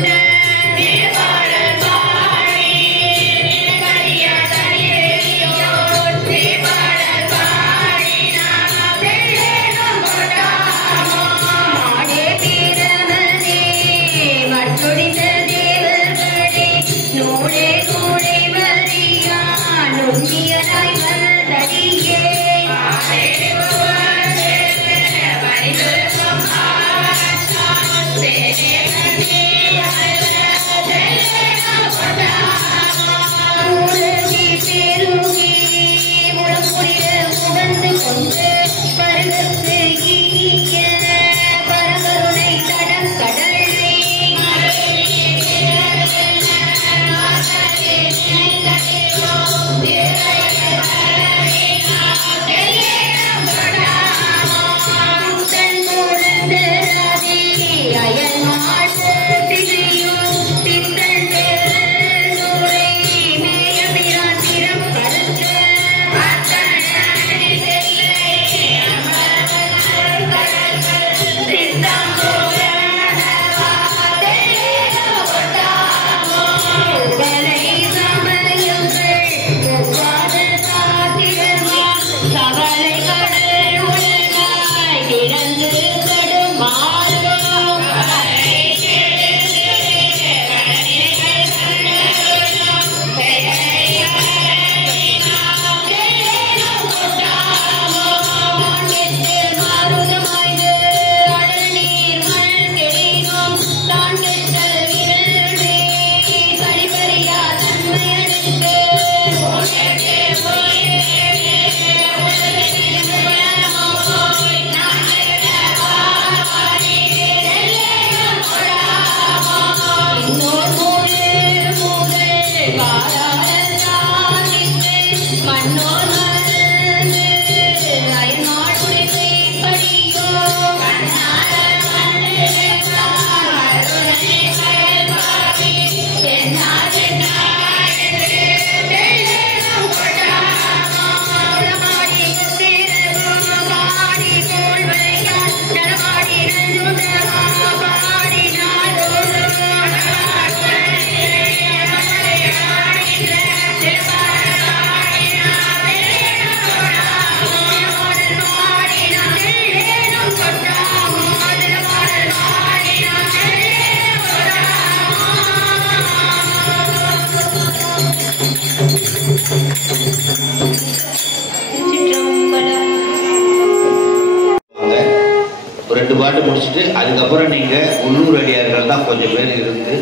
பாட்டு முடிச்சுட்டு அதுக்கப்புறம் நீங்கள் உள்ளூர் அடியார்கள் தான் கொஞ்சம் பேர் இருந்து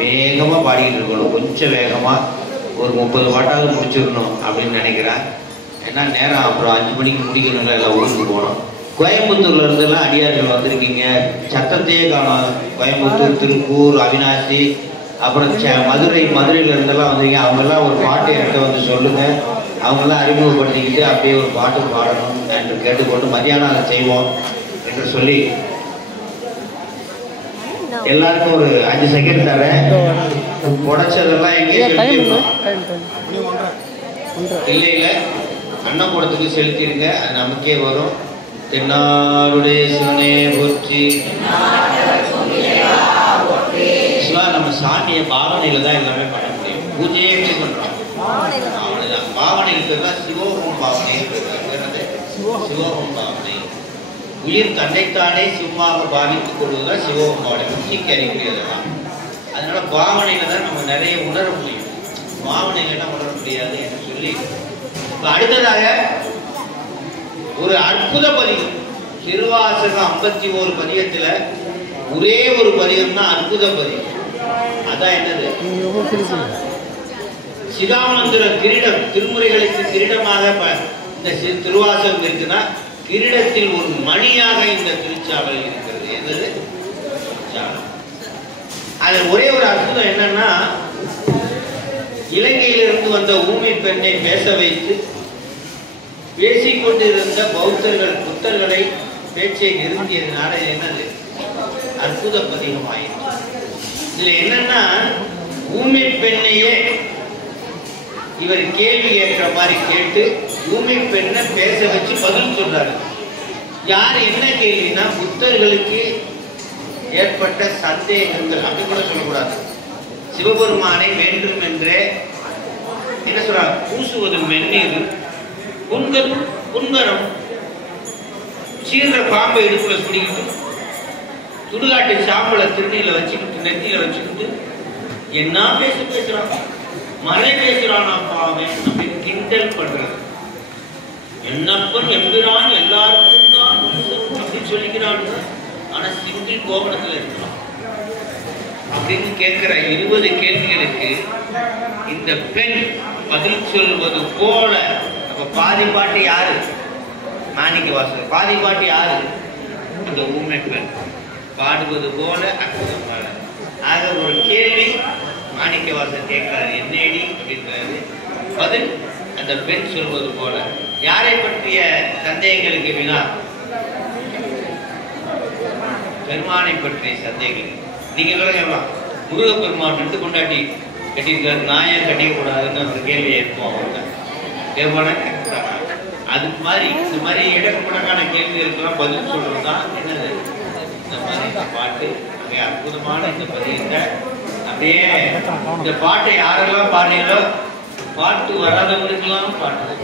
வேகமாக பாடிக்கிட்டு இருக்கணும். கொஞ்சம் வேகமாக ஒரு 30 பாட்டாவது முடிச்சிடணும் அப்படின்னு நினைக்கிறேன். ஏன்னா நேரம் அப்புறம் 5 மணிக்கு முடிக்கணுங்க, எல்லாம் ஊருக்கு போகணும். கோயம்புத்தூர்ல இருந்தெல்லாம் அடியார்கள் வந்திருக்கீங்க, சத்தத்தையே காணும். கோயம்புத்தூர், திருப்பூர், அவினாசி, அப்புறம் மதுரையில இருந்தெல்லாம் வந்திருக்கீங்க. அவங்கெல்லாம் ஒரு பாட்டு என்கிட்ட வந்து சொல்லுங்க, அவங்கெல்லாம் அறிமுகப்படுத்திக்கிட்டு அப்படியே ஒரு பாட்டு பாடணும் என்று கேட்டுக்கொண்டு மதியானம் அதை செய்வோம் என்று சொல்லி எல்லாருக்கும் ஒரு 5 செகண்ட் தரேன். உடைச்சதெல்லாம் எங்கேயும் இல்லை இல்லை அன்னக்கூடத்துக்கு செலுத்திடுங்க, அது நமக்கே வரும். தென்னாடுடைய சிவனே போற்றி. நம்ம சாமியை பாவனையில தான் எல்லாமே பண்ண முடியும். பூஜையே எப்படி பண்றோம்? பாவனைதான். பாவனைக்கு தான் சிவோகம் பாவனை. சிவோகம் பாவனை உயிர் தன்னைத்தானே சிவமாக பாவித்துக் கொள்வதுதான் சிவோகம் பாவனை. முக்கிய அறிகுறியதெல்லாம். அதனால பாவனையில தான் நம்ம நிறைய உணர முடியும். பாவனையில உணர முடியாது என்று சொல்லி அடுத்ததாக ஒரு அற்புத பதிகம். திருவாசகம் 51 பதிகத்துல ஒரே ஒரு பதிகம் தான் அற்புத பதிகம். அதான் என்னது? சிதாமந்திர கிரீடம். திருமுறைகளுக்கு கிரீடமாக இந்த திருவாசகம் இருக்குன்னா கிரீடத்தில் ஒரு மணியாக இந்த திருச்சாவல் இருக்கிறது. என்னது? அது ஒரே ஒரு அற்புதம் என்னன்னா, இலங்கையிலிருந்து வந்த ஊமை பெண்ணை பேச வைத்து பேசிக்கொண்டிருந்த பௌத்தர்கள் புத்தர்களை பேச்சை நிறுத்தியதுனால என்னது? அற்புத பதிகமாயிற்று. இதுல என்னன்னா, ஊமை பெண்ணையே இவர் கேள்வி கேட்கிற மாதிரி கேட்டு ஊமை பெண்ணை பேச வச்சு பதில் சொல்றாரு. யார் என்ன கேள்வினா, புத்தர்களுக்கு ஏற்பட்ட சந்தேகங்கள். அப்படி கூட சொல்லக்கூடாது. சிவபெருமானை வேண்டும் என்றே என்ன சொல்றாங்க? பூசுவது மென்னீர், புன்கரம், சீர்ற பாம்பை இடுப்புல சுடிக்கிட்டு, துடுகாட்டு சாம்பலை திருநீல வச்சுக்கிட்டு, நெத்தியில வச்சுக்கிட்டு, என்ன பேசுறான், மறை பேசுறான் அப்பாவே அப்படின்னு கிண்டல் பண்றது. என்னப்பன் எம்பிரான் எல்லாருக்கும் தான் அப்படின்னு சொல்லிக்கிறான். ஆனா சிங்கிள் கோபனத்துல இருக்கலாம் அப்படின்னு கேட்கிற 20 கேள்விகளுக்கு இந்த பெண் பதில் சொல்வது போல. அப்ப பாதி பாட்டு யாரு? மாணிக்க வாசகர். பாதி பாட்டு யாரு? அந்த ஊமை பெண் பாடுவது போல அற்புதமாக. ஆக ஒரு கேள்வி மாணிக்க வாசகர் கேட்கிறாரு, என்னடி அப்படின்றாரு. பதில் அந்த பெண் சொல்வது போல. யாரை பற்றிய சந்தேகங்களுக்கு வினா? பெருமானை பற்றிய சந்தேகங்கள். நீங்க கேட்கலாம், முருகப்பெருமான் 2 கொண்டாட்டி கட்டியிருக்காரு, நான் ஏன் கட்டிக்க கூடாதுன்னு ஒரு கேள்வி ஏற்போம். அவங்க கேட்பான அதுக்கு மாதிரி இந்த மாதிரி இடக்கணக்கான கேள்விகளுக்கெல்லாம் பதில் சொல்றது தான் என்னது இந்த மாதிரி பாட்டு. மிக அற்புதமான இந்த பதியத்தை அப்படியே இந்த பாட்டை யாரெல்லாம் பாடுறீங்களோ, பாட்டு வராதவங்களுக்கெல்லாம் பாட்டு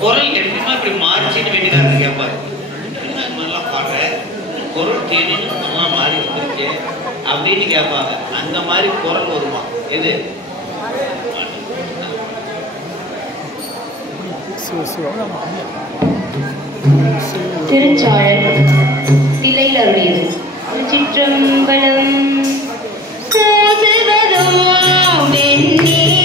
குரல் எப்படிமா இப்படி மாறிச்சுன்னு வேண்டியதான் கேட்பாரு. அது மாதிரிலாம் பாடுறேன், குரல் தேனின்னு மாறி வந்துருச்சு அப்படின்னு கேட்பாங்க. அந்த மாதிரி குரல் வருமா? எது? திருச்சாழல் தில்லையில் அருளியது. சிற்றம்பலம் Yeah.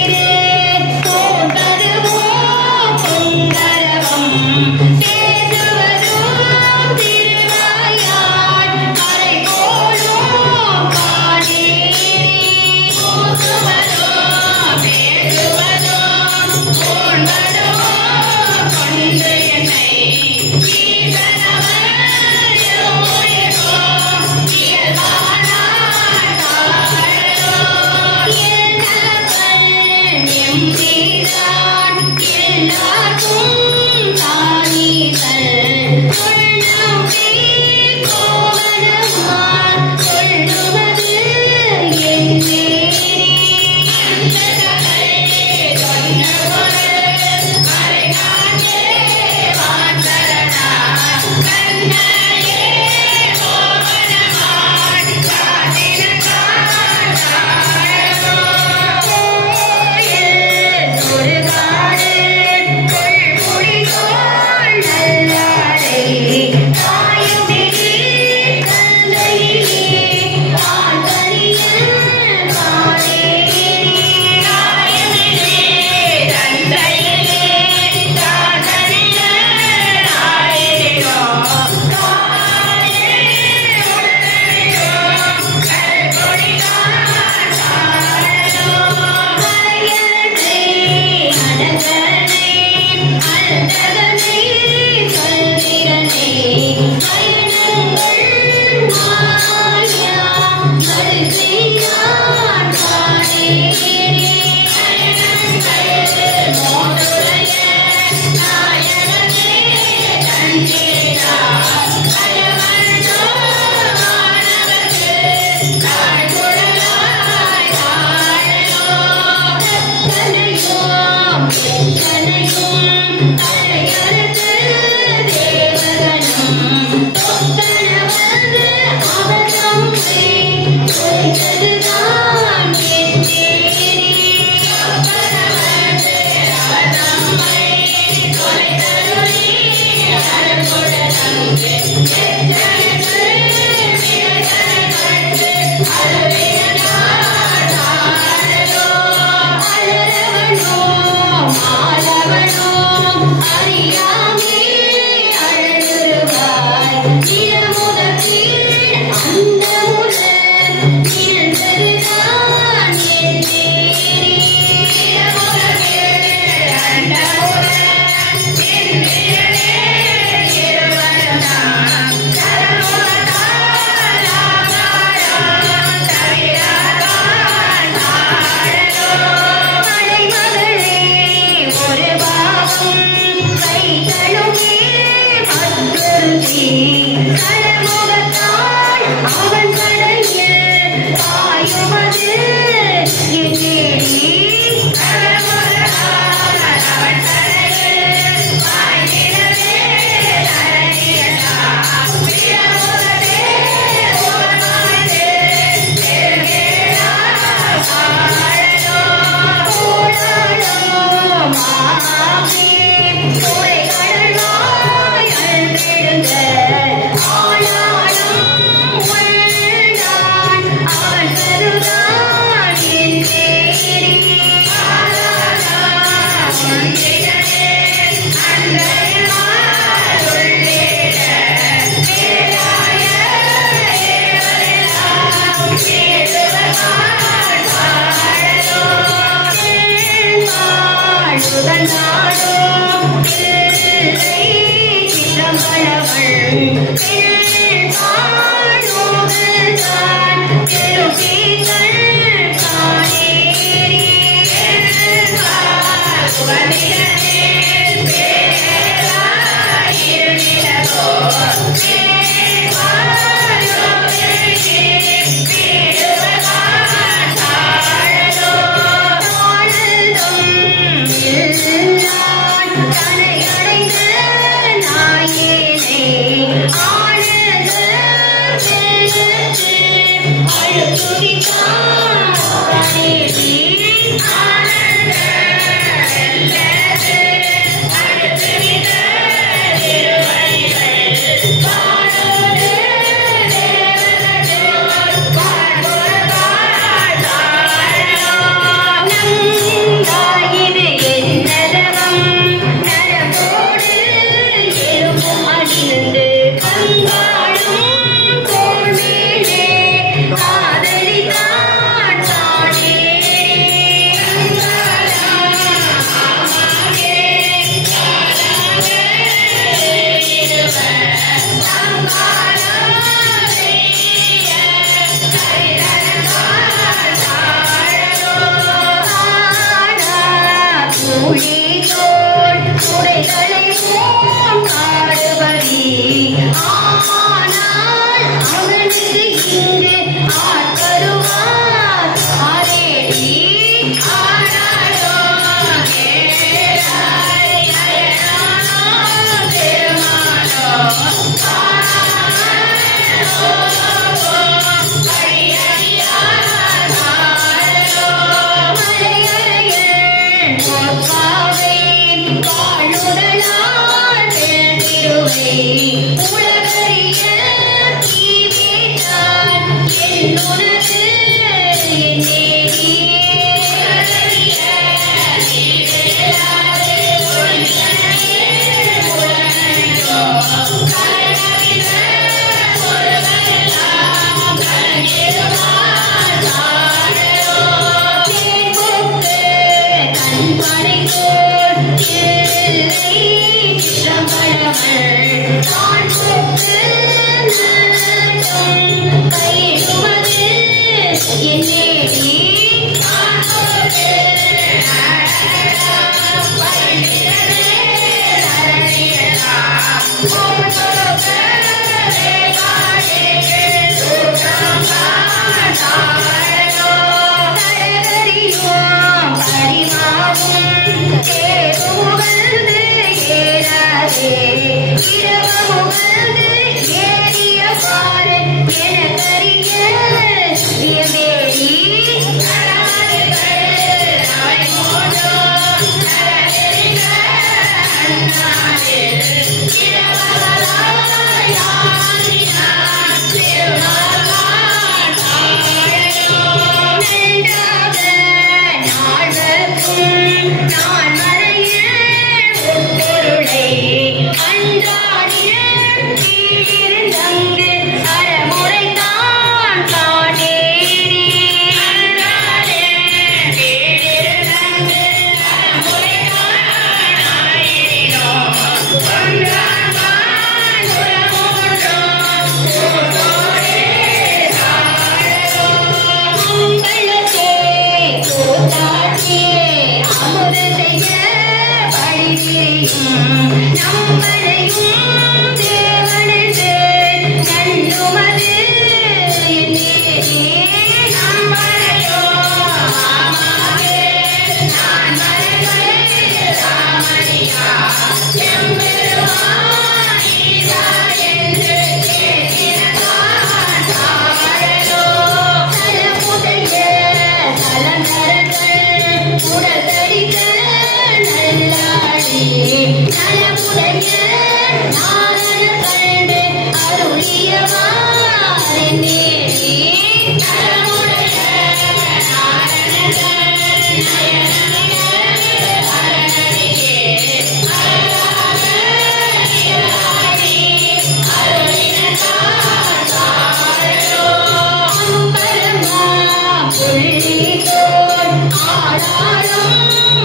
ஆடாரம்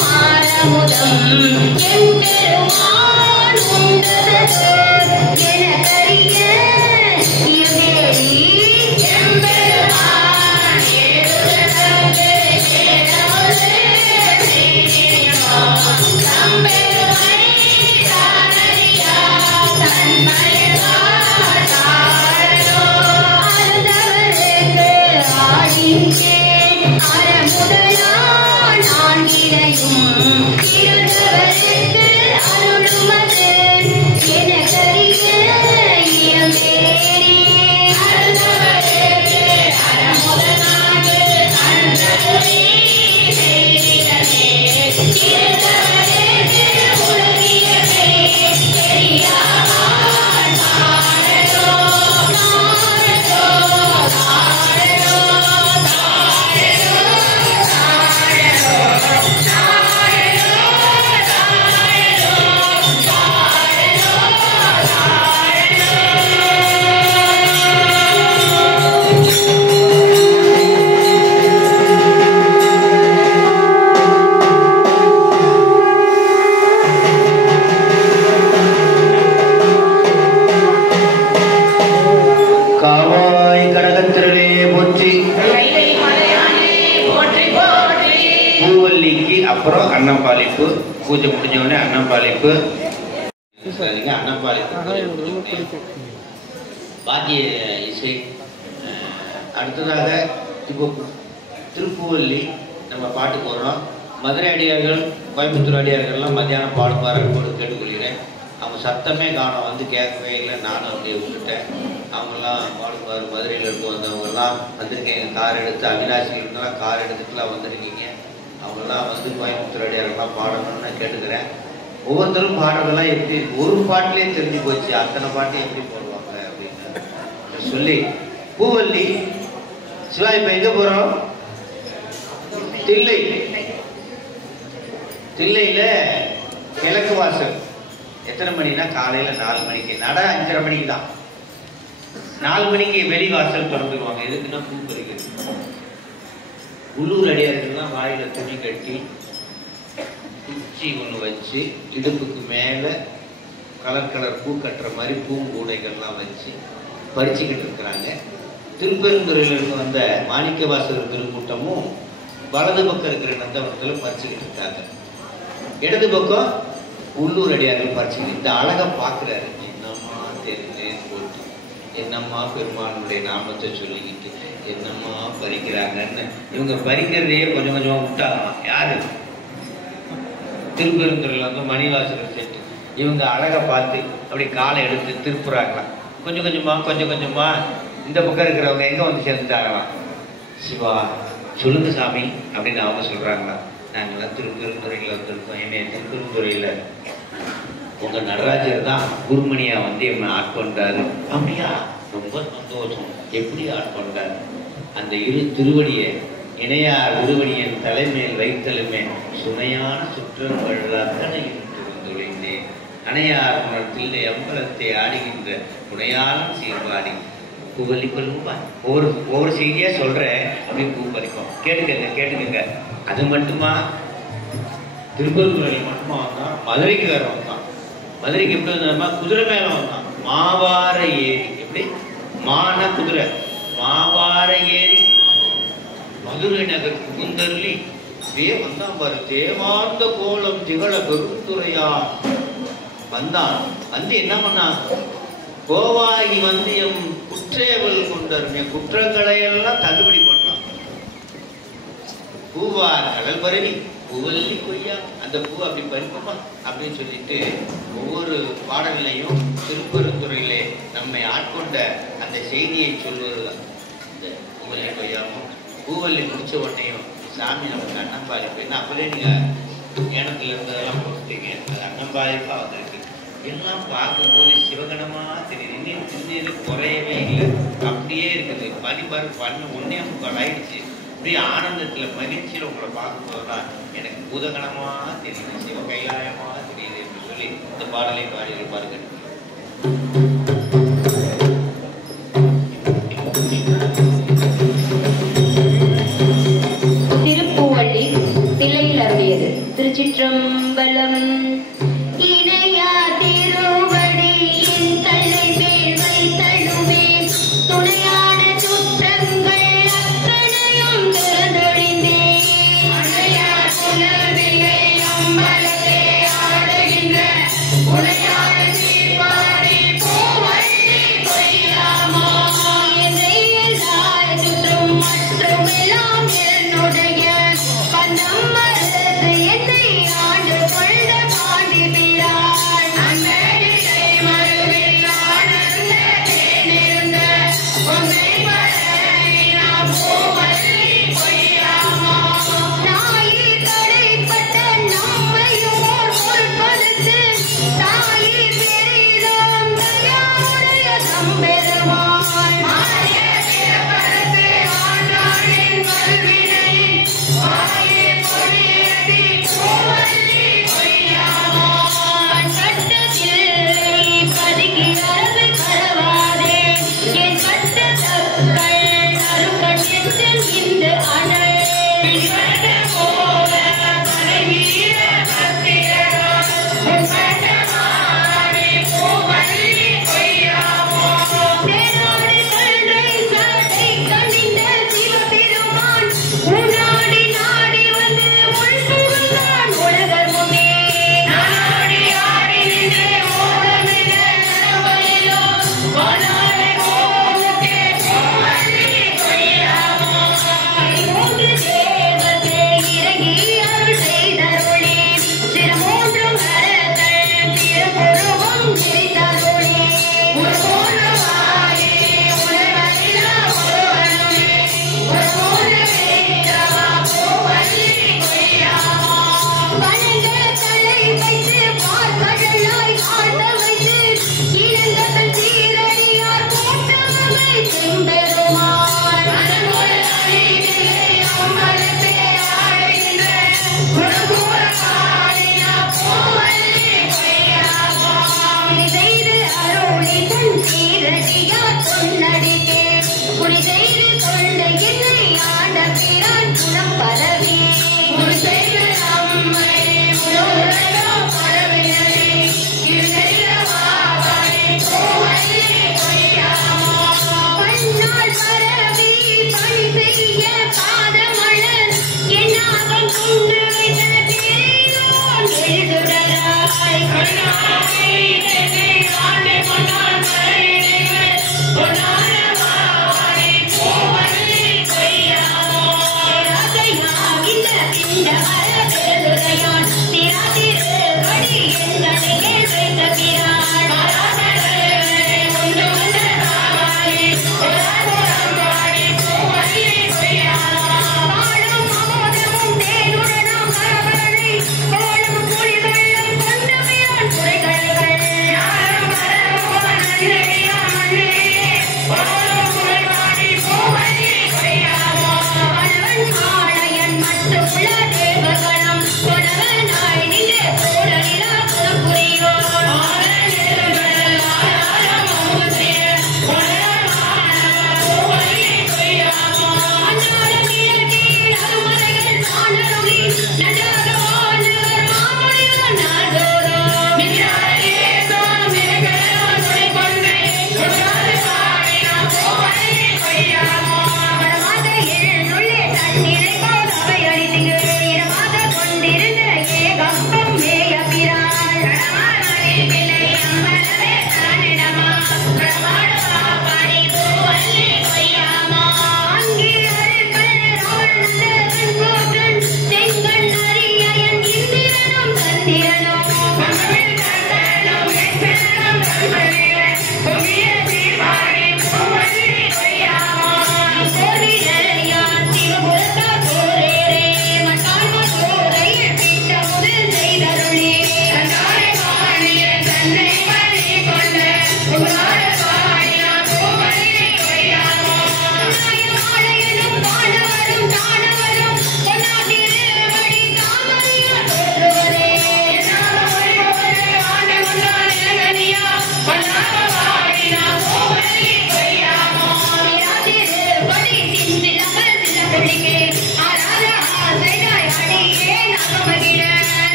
மாறமுதம் அப்புறம் அன்னம்பாளிப்பு பூஜை முடிஞ்ச உடனே அன்னம்பாளிப்பு அன்னம்பாளிப்பு பாக்கிய இசை. அடுத்ததாக இப்போ திருப்பூவல்லி நம்ம பாட்டு போடுறோம். மதுரை அடியார்கள் கோயம்புத்தூர் அடியார்கள்லாம் மத்தியானம் பாடுவார்கள் கூட கேட்டுக்கொள்கிறேன். அவங்க சத்தமே காணோம், வந்து கேட்கவே இல்லை. நானும் அங்கே விட்டுட்டேன். அவங்கெல்லாம் பாடுவார். மதுரையில் இருந்து வந்தவங்கெல்லாம் வந்திருக்கீங்க. கார் எடுத்து அவினாசியில் இருந்தாலும் கார் எடுத்துட்டுலாம் வந்திருக்கீங்க. அவங்கெல்லாம் வந்து கோயம்புத்தூர் அடியாரெல்லாம் பாடணும்னு நான் கேட்டுக்கிறேன். ஒவ்வொருத்தரும் பாடுறதெல்லாம் எப்படி ஒரு பாட்டிலே தெரிஞ்சு போச்சு, அத்தனை பாட்டையும் எப்படி போடுவாங்க அப்படின்னு சொல்லி பூவல்லி சிவா இப்போ எங்கே போகிறோம்? தில்லை. தில்லையில் கிழக்கு வாசல் எத்தனை மணினா காலையில் 4 மணிக்கு. நட 5:30 மணிக்கு தான். 4 மணிக்கு வெளி வாசல் திறந்துருவாங்க. எதுக்குன்னா பூ பறிக்கிறது. உள்ளூர் அடியார்கள்லாம் வாயில துணி கட்டி குச்சி ஒன்று வச்சு இடுப்புக்கு மேலே கலர் கலர் பூ கட்டுற மாதிரி பூங்கூடைகள்லாம் வச்சு பறிச்சுக்கிட்டு இருக்கிறாங்க. திருப்பெருந்துறையிலிருந்து வந்த மாணிக்கவாசகர் திருக்கூட்டமும் வலது பக்கம் இருக்கிற நந்தவனத்தில் பறிச்சுக்கிட்டு இருக்காங்க. இடது பக்கம் உள்ளூர் அடியார்கள் பறிச்சுக்கிட்டு இந்த அழகை பார்க்குறாரு. என்னம்மா தெரிஞ்சு போட்டு என்னம்மா பெருமானுடைய நாமத்தை சொல்லிக்கிட்டு என்னம்மா பறிக்கிறாங்கன்னு. இவங்க பறிக்கிறதையே கொஞ்சம் கொஞ்சமாக விட்டாங்களாம். யாரு? திருப்பெருந்துறையில் வந்து மணிவாசகர் செட்டு. இவங்க அழகை பார்த்து அப்படி காலை எடுத்து திருப்புறாங்களாம். கொஞ்சம் கொஞ்சமா இந்த பக்கம் இருக்கிறவங்க எங்கே வந்து சேர்ந்துட்டாங்களாம்? சிவா சொல்லுங்க சாமி அப்படின்னு அவங்க சொல்கிறாங்களா. நாங்கள்லாம் திருப்பெருந்துறையில் வந்திருக்கோம். என்னை திருப்பெருந்துறையில் உங்கள் நடராஜர் தான் குருமணியாக வந்து என்னை ஆட்கொண்டாரு. அப்படியா? ரொம்ப சந்தோஷம். எப்படி ஆட்கொண்டார்? அந்த இரு திருவடியை இணையார் திருவடியின் தலைமையில் வைத்தலுமே சுமையான சுற்றங்களாக திருந்துரைந்தேன். அணையார் உணர்த்தில்லை அம்பலத்தை ஆடுகின்ற புனையாலும் சீர்பாடி பூவல்லி கொள்ளும்பா. ஒவ்வொரு செய்தியாக சொல்கிறேன். அப்படின்னு பூ பறிக்கும். கேட்டுக்கங்க. அது மட்டுமா? திருப்பூர்துறையில் மட்டுமா வந்தான்? மதுரைக்கு வேற வந்தான். மதுரைக்கு எப்படி வந்தா? குதிரை மேலே வந்தான். மாவார ஏரி. எப்படி? மான குதிரை மாவார ஏரி மதுரை நகர் புகுந்தருளி வந்தான் பாரு. தேவார்ந்த கோலம் திகழ பெருந்துறையா வந்தான். வந்து என்ன பண்ணான்? கோவாகி வந்து எம் குற்றேவல் கொண்டாருமே குற்றங்களையெல்லாம் தள்ளுபடி பண்ணான். பூவா கடல் பரவி பூவல்லி கொய்யா அந்த பூ அப்படி பறிப்போமா அப்படின்னு சொல்லிட்டு ஒவ்வொரு பாடல்களையும் திருப்பெருந்துறையிலே நம்மை ஆட்கொண்ட அந்த செய்தியை சொல்வதுதான் இந்த பூவல்லி கொய்யாவும். பூவல்லி முடிச்ச உடனேயும் சாமி நமக்கு அன்னம்பாளிப்பு. என்ன அப்பவே நீங்கள் ஏனத்துல இருந்ததெல்லாம் கொடுத்தீங்க. அது அன்னம்பாளிப்பாக வந்திருக்கு. எல்லாம் பார்க்கும்போது சிவகணமாக தெரியுது. இன்னும் திருநீர் குறையவே இல்லை, அப்படியே இருக்குது. பண்ணு 1.25 ஆயிடுச்சு. இப்படி ஆனந்தத்தில் மகிழ்ச்சியில் உங்களை பார்க்கும்போது தான் எனக்கு பூதகணமாக தெரியுது, சிவகைலாயமாக தெரியுது என்று சொல்லி இந்த பாடலை பாடி பாருங்கள். திருப்பூவல்லி தில்லையில் அருளியது. திருச்சிற்றம்பலம். எல்லாம்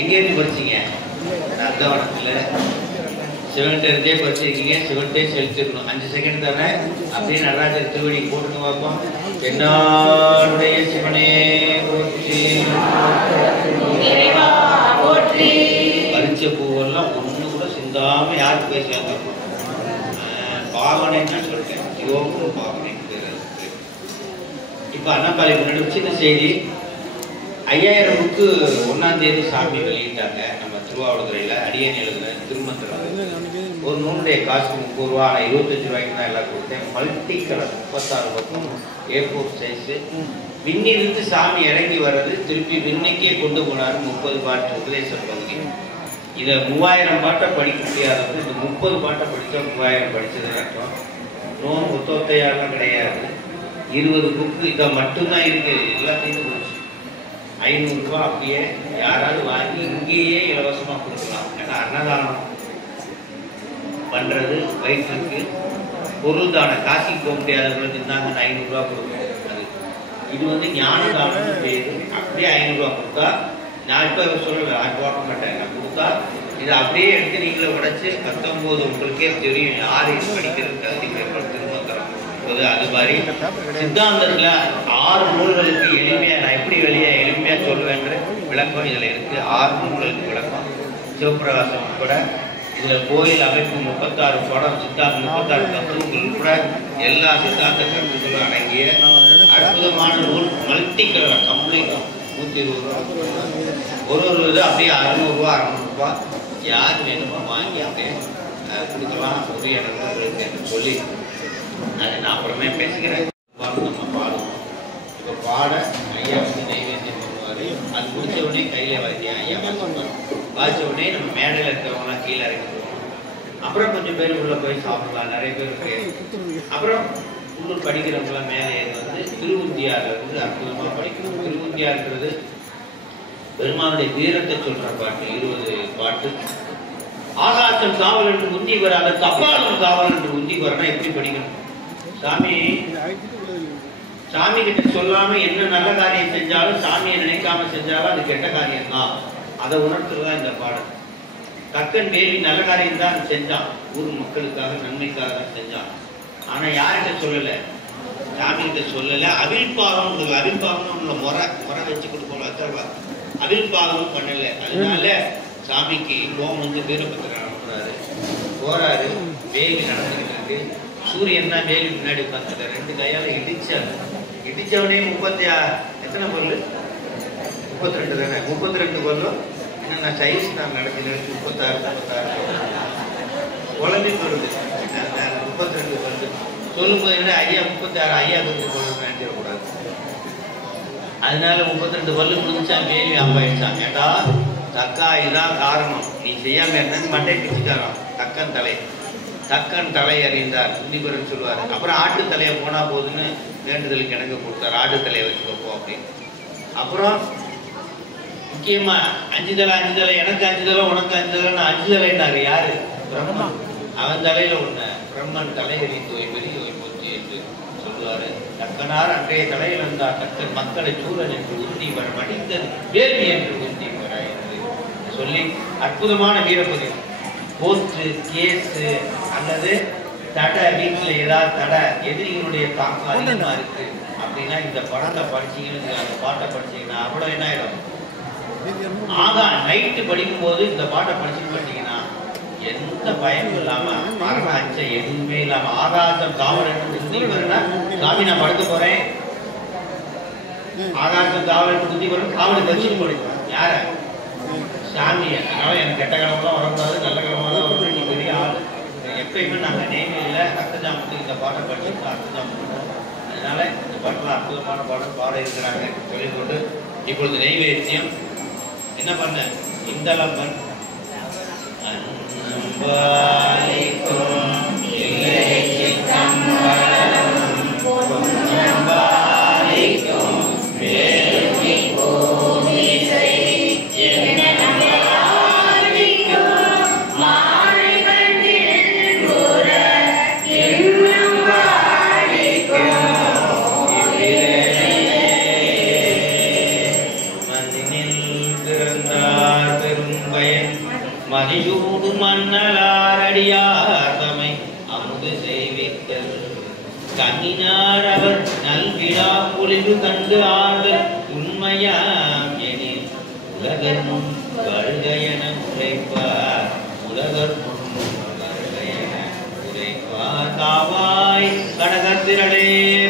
எங்கேருந்து படிச்சீங்க? அர்த்தவனத்தில் சிவன்கிட்ட இருந்தே படிச்சிருக்கீங்க. சிவன்கிட்டே செலுத்திருக்கணும். 5 செகண்ட் தானே அப்படியே நடராஜர் திருவடி போட்டுன்னு பார்ப்போம். என்னுடைய சிவனே போற்றி, பறிச்ச பூவெல்லாம் ஒன்று கூட சிந்தாம யாருக்கு போய் சேர்ந்துருக்கோம். பாவனைன்னு சொல்லிட்டேன். சிவமும் பாவனை. இப்போ அண்ணாபாளையம் முன்னாடி சின்ன செய்தி. 5000 புக்கு 1ஆம் தேதி சாமி வெளியிட்டாங்க. நம்ம திருவாவூதுறையில் அடியன் எழுதுன திருமந்திரம். ஒரு நூலுடைய காசு 30 ரூபா. 25 ரூபாய்க்கு தான் எல்லாம் கொடுத்தேன். மல்டி கலர் 36 பக்கம் A4 சைஸு. விண்ணிலிருந்து சாமி இறங்கி வர்றது திருப்பி விண்ணுக்கே கொண்டு போனார். 30 பாட்டு உபதேச பகுதி. இதை 3000 பாட்டை படிக்க முடியாதவங்க இந்த 30 பாட்டை படித்தா 3000 படித்தது அர்த்தம். நோன் ஒத்தொத்தையாலாம் கிடையாது. 20 புக்கு இதை மட்டும்தான் இருக்கு. எல்லாத்தையும் போச்சு. 500 ரூபா அப்படியே யாராவது வாங்கி இங்கேயே இலவசமாக கொடுக்கலாம். ஏன்னா அன்னதானம் பண்ணுறது வயிற்றுக்கு பொருள் தானே. காசிக்கு போக முடியாதவங்களுக்கு இருந்தாங்க 500 ரூபா கொடுக்கணும். அது இது ஞானதானம் பேர். அப்படியே 500 ரூபா கொடுத்தா, நான் இப்போ சொல்லலை, நான் போட மாட்டேன். நான் கொடுத்தா இதை அப்படியே எடுத்து நீங்களே உடைச்சு 19 உங்களுக்கே தெரியும் யார் இது படிக்கிறதுக்கு அதிகம் திருமந்திரம். அது மாதிரி சித்தாந்தத்தில் 6 நூல்களுக்கு எளிமையாக நான் எப்படி எளிமையாக சொல்லுவேன்ற விளக்கம் இதில் இருக்குது. 6 நூல்களுக்கு விளக்கம். சிவபிரகாசம் கூட இதில் கோயில் அமைப்பு 36 படம் சித்தாந்தம் 36 தத்துவங்கள் கூட எல்லா சித்தாந்த கருத்துக்களும் அடங்கிய அற்புதமான நூல். மல்டி கலர் கம்ப்ளீட்டும் 120 ரூபா. ஒரு இது அப்படியே 600 ரூபா 600 ரூபா. யார் வேணுமோ வாங்கி அப்படியே கொடுக்கலாம். உதவி இடத்துல சொல்லி அதை நான் அப்புறமே பேசுகிறேன். நம்ம பாடுவோம். இப்போ பாட ஐயா நைவேத்தியம் பண்ணுவார். அது முடிச்ச உடனே கையில் வாங்கி ஐயா வாசிப்பார். வாசிச்ச உடனே நம்ம மேடையில் இருக்கிறவங்களாம் கீழே இறங்கிடுவோம். அப்புறம் கொஞ்சம் பேர் உள்ள போய் சாப்பிடலாம், நிறைய பேர். அப்புறம் உள்ளூர் படிக்கிறவங்களாம் மேலே ஏறி வந்து திருவுந்தியார்ல இருந்து அற்புதமா படிக்கணும். திருவுந்தியார்ன்றது பெருமானுடைய வீரத்தை சொல்ற பாட்டு, 20 பாட்டு. ஆகாசம் காவல் என்று முந்தி வர, அந்த தப்பாலும் காவல் என்று முந்தி வரனா எப்படி படிக்கணும்? சாமி கிட்ட சொல்லாம என்ன நல்ல காரியம் செஞ்சாலும், சாமியை நினைக்காம செஞ்சாலும் அது கெட்ட காரியம் தான். அதை உணர்த்துறதா இந்த பாடல். தக்கன் வேலி நல்ல காரியம் தான் செஞ்சான், ஊர் மக்களுக்காக நன்மைக்காக தான் செஞ்சான். ஆனா யார்கிட்ட சொல்லல? சாமி கிட்ட சொல்லல. அவிழ்பாகம், அவிழ்பாகம் உள்ள முறை வச்சு கொடுப்போம், அத்தர்வா அவிழ்பாகமும் பண்ணல. அதனால சாமிக்கு கோபம் வந்து வீரபத்திரன் அனுப்புறாரு. போறாரு, வேலி நடந்துகிட்டு இருக்கு. சூரியன் தான் வேலி முன்னாடி உட்காந்துட்டாரு. 2 கையால இடிச்சாரு. இடிச்சவனே 36 எத்தனை பொருள்? 32 தானே. 32 பொருளும் என்னன்னா சைஸ் நான் நடக்கல. 36 குழம்பி பொருள் 32 பொருள் சொல்லும்போது என்ன ஐயா 36 ஐயா கொஞ்சம் பொருள் நினைச்சிடக்கூடாது. அதனால 32 பல்லு முடிஞ்சா வேலி அம்பாயிடுச்சான். ஏட்டா தக்கா இதான் காரணம், நீ செய்யாம என்னன்னு மண்டை பிடிச்சிட்டாராம். தக்கன் தலை அறிந்தார் துண்டிபுரன் சொல்லுவார். அப்புறம் ஆட்டு தலையை போனா போதுன்னு வேண்டுதலுக்கு எனக்கு கொடுத்தாரு. ஆட்டு தலையை வச்சுக்கப்போ அப்படின்னு. அப்புறம் முக்கியமா 5 தலை எனக்கு 5 தலை உனக்கு 5 தலைன்னு 5 தலைன்னாரு. யாரு? பிரம்மன். அவன் தலையில ஒண்ணு பிரம்மன் தலை எறிந்து பெரிய போச்சு என்று சொல்லுவாரு. தக்கனார் அன்றைய தலையில் இருந்தார். தக்கன் மக்களை சூரன் என்று உந்தி வர மடிந்தது வேள்வி என்று உந்தி வர என்று சொல்லி அற்புதமான வீரபதி. போஸ்ட் கேஸு அல்லது தடை, வீட்டில் ஏதாவது தடை, எதிரிகளுடைய தாக்கம் அதிகமா இருக்கு அப்படின்னா இந்த படத்தை படிச்சீங்கன்னு, அந்த பாட்டை படிச்சீங்கன்னா அவ்வளோ என்ன ஆயிடும். நைட்டு படிக்கும் போது இந்த பாட்டை படிச்சுட்டு போயிட்டீங்கன்னா எந்த பயமும் இல்லாம, மரண அச்சம் எதுவுமே இல்லாம, ஆகாசம் காவல் என்று குந்தி வரும்னா சாமி நான் படுக்க போறேன், ஆகாசம் காவல் என்று குந்தி வரும், காவலுக்கு வச்சுட்டு போடுவோம். யார? சாமியை. அதனால எனக்கு கெட்ட கிழமெல்லாம் வரக்கூடாது, நல்ல கிழமெல்லாம் வரணும். நீ பெரிய ஆள். எப்பயுமே நாங்கள் நேமில் அர்த்தஜாமத்துக்கு இந்த பாட்டை படிச்சுட்டு அர்த்தஜாமம் பண்ணுவோம். அதனால இந்த பாட்டில் அற்புதமான பாடல் பாட இருக்கிறாங்க சொல்லிக்கொண்டு இப்பொழுது நெய்வேத்தியம் என்ன பண்ண? இந்தளம்பன் மதியூடு மன்னலாரடியார்தமை அமுது செய்வித்தல் கண்ணினார் அவர் நல்விழா பொலிவு கண்டு ஆதல் உண்மையாம் எனில் உலகர் முன் வருகையென உரைப்பார். உலகர் முன் வருகையென உரைப்பார். காவாய் கடகத்திரளே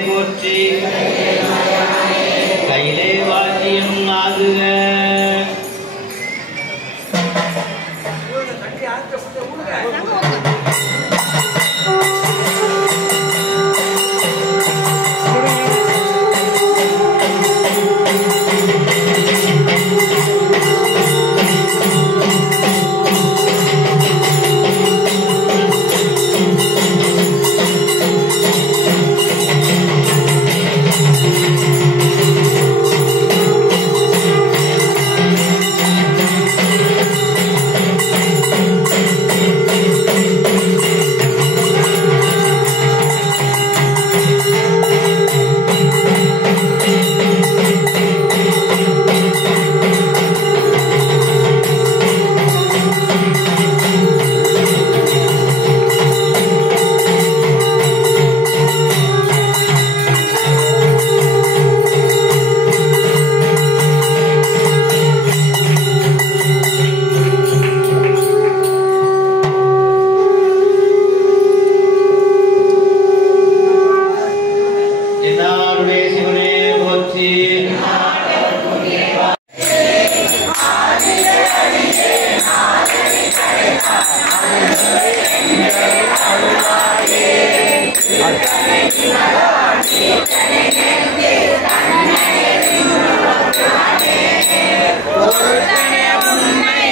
போற்றி, கையிலே வாசியம் ஆகுக. உன்னை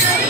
Thank you.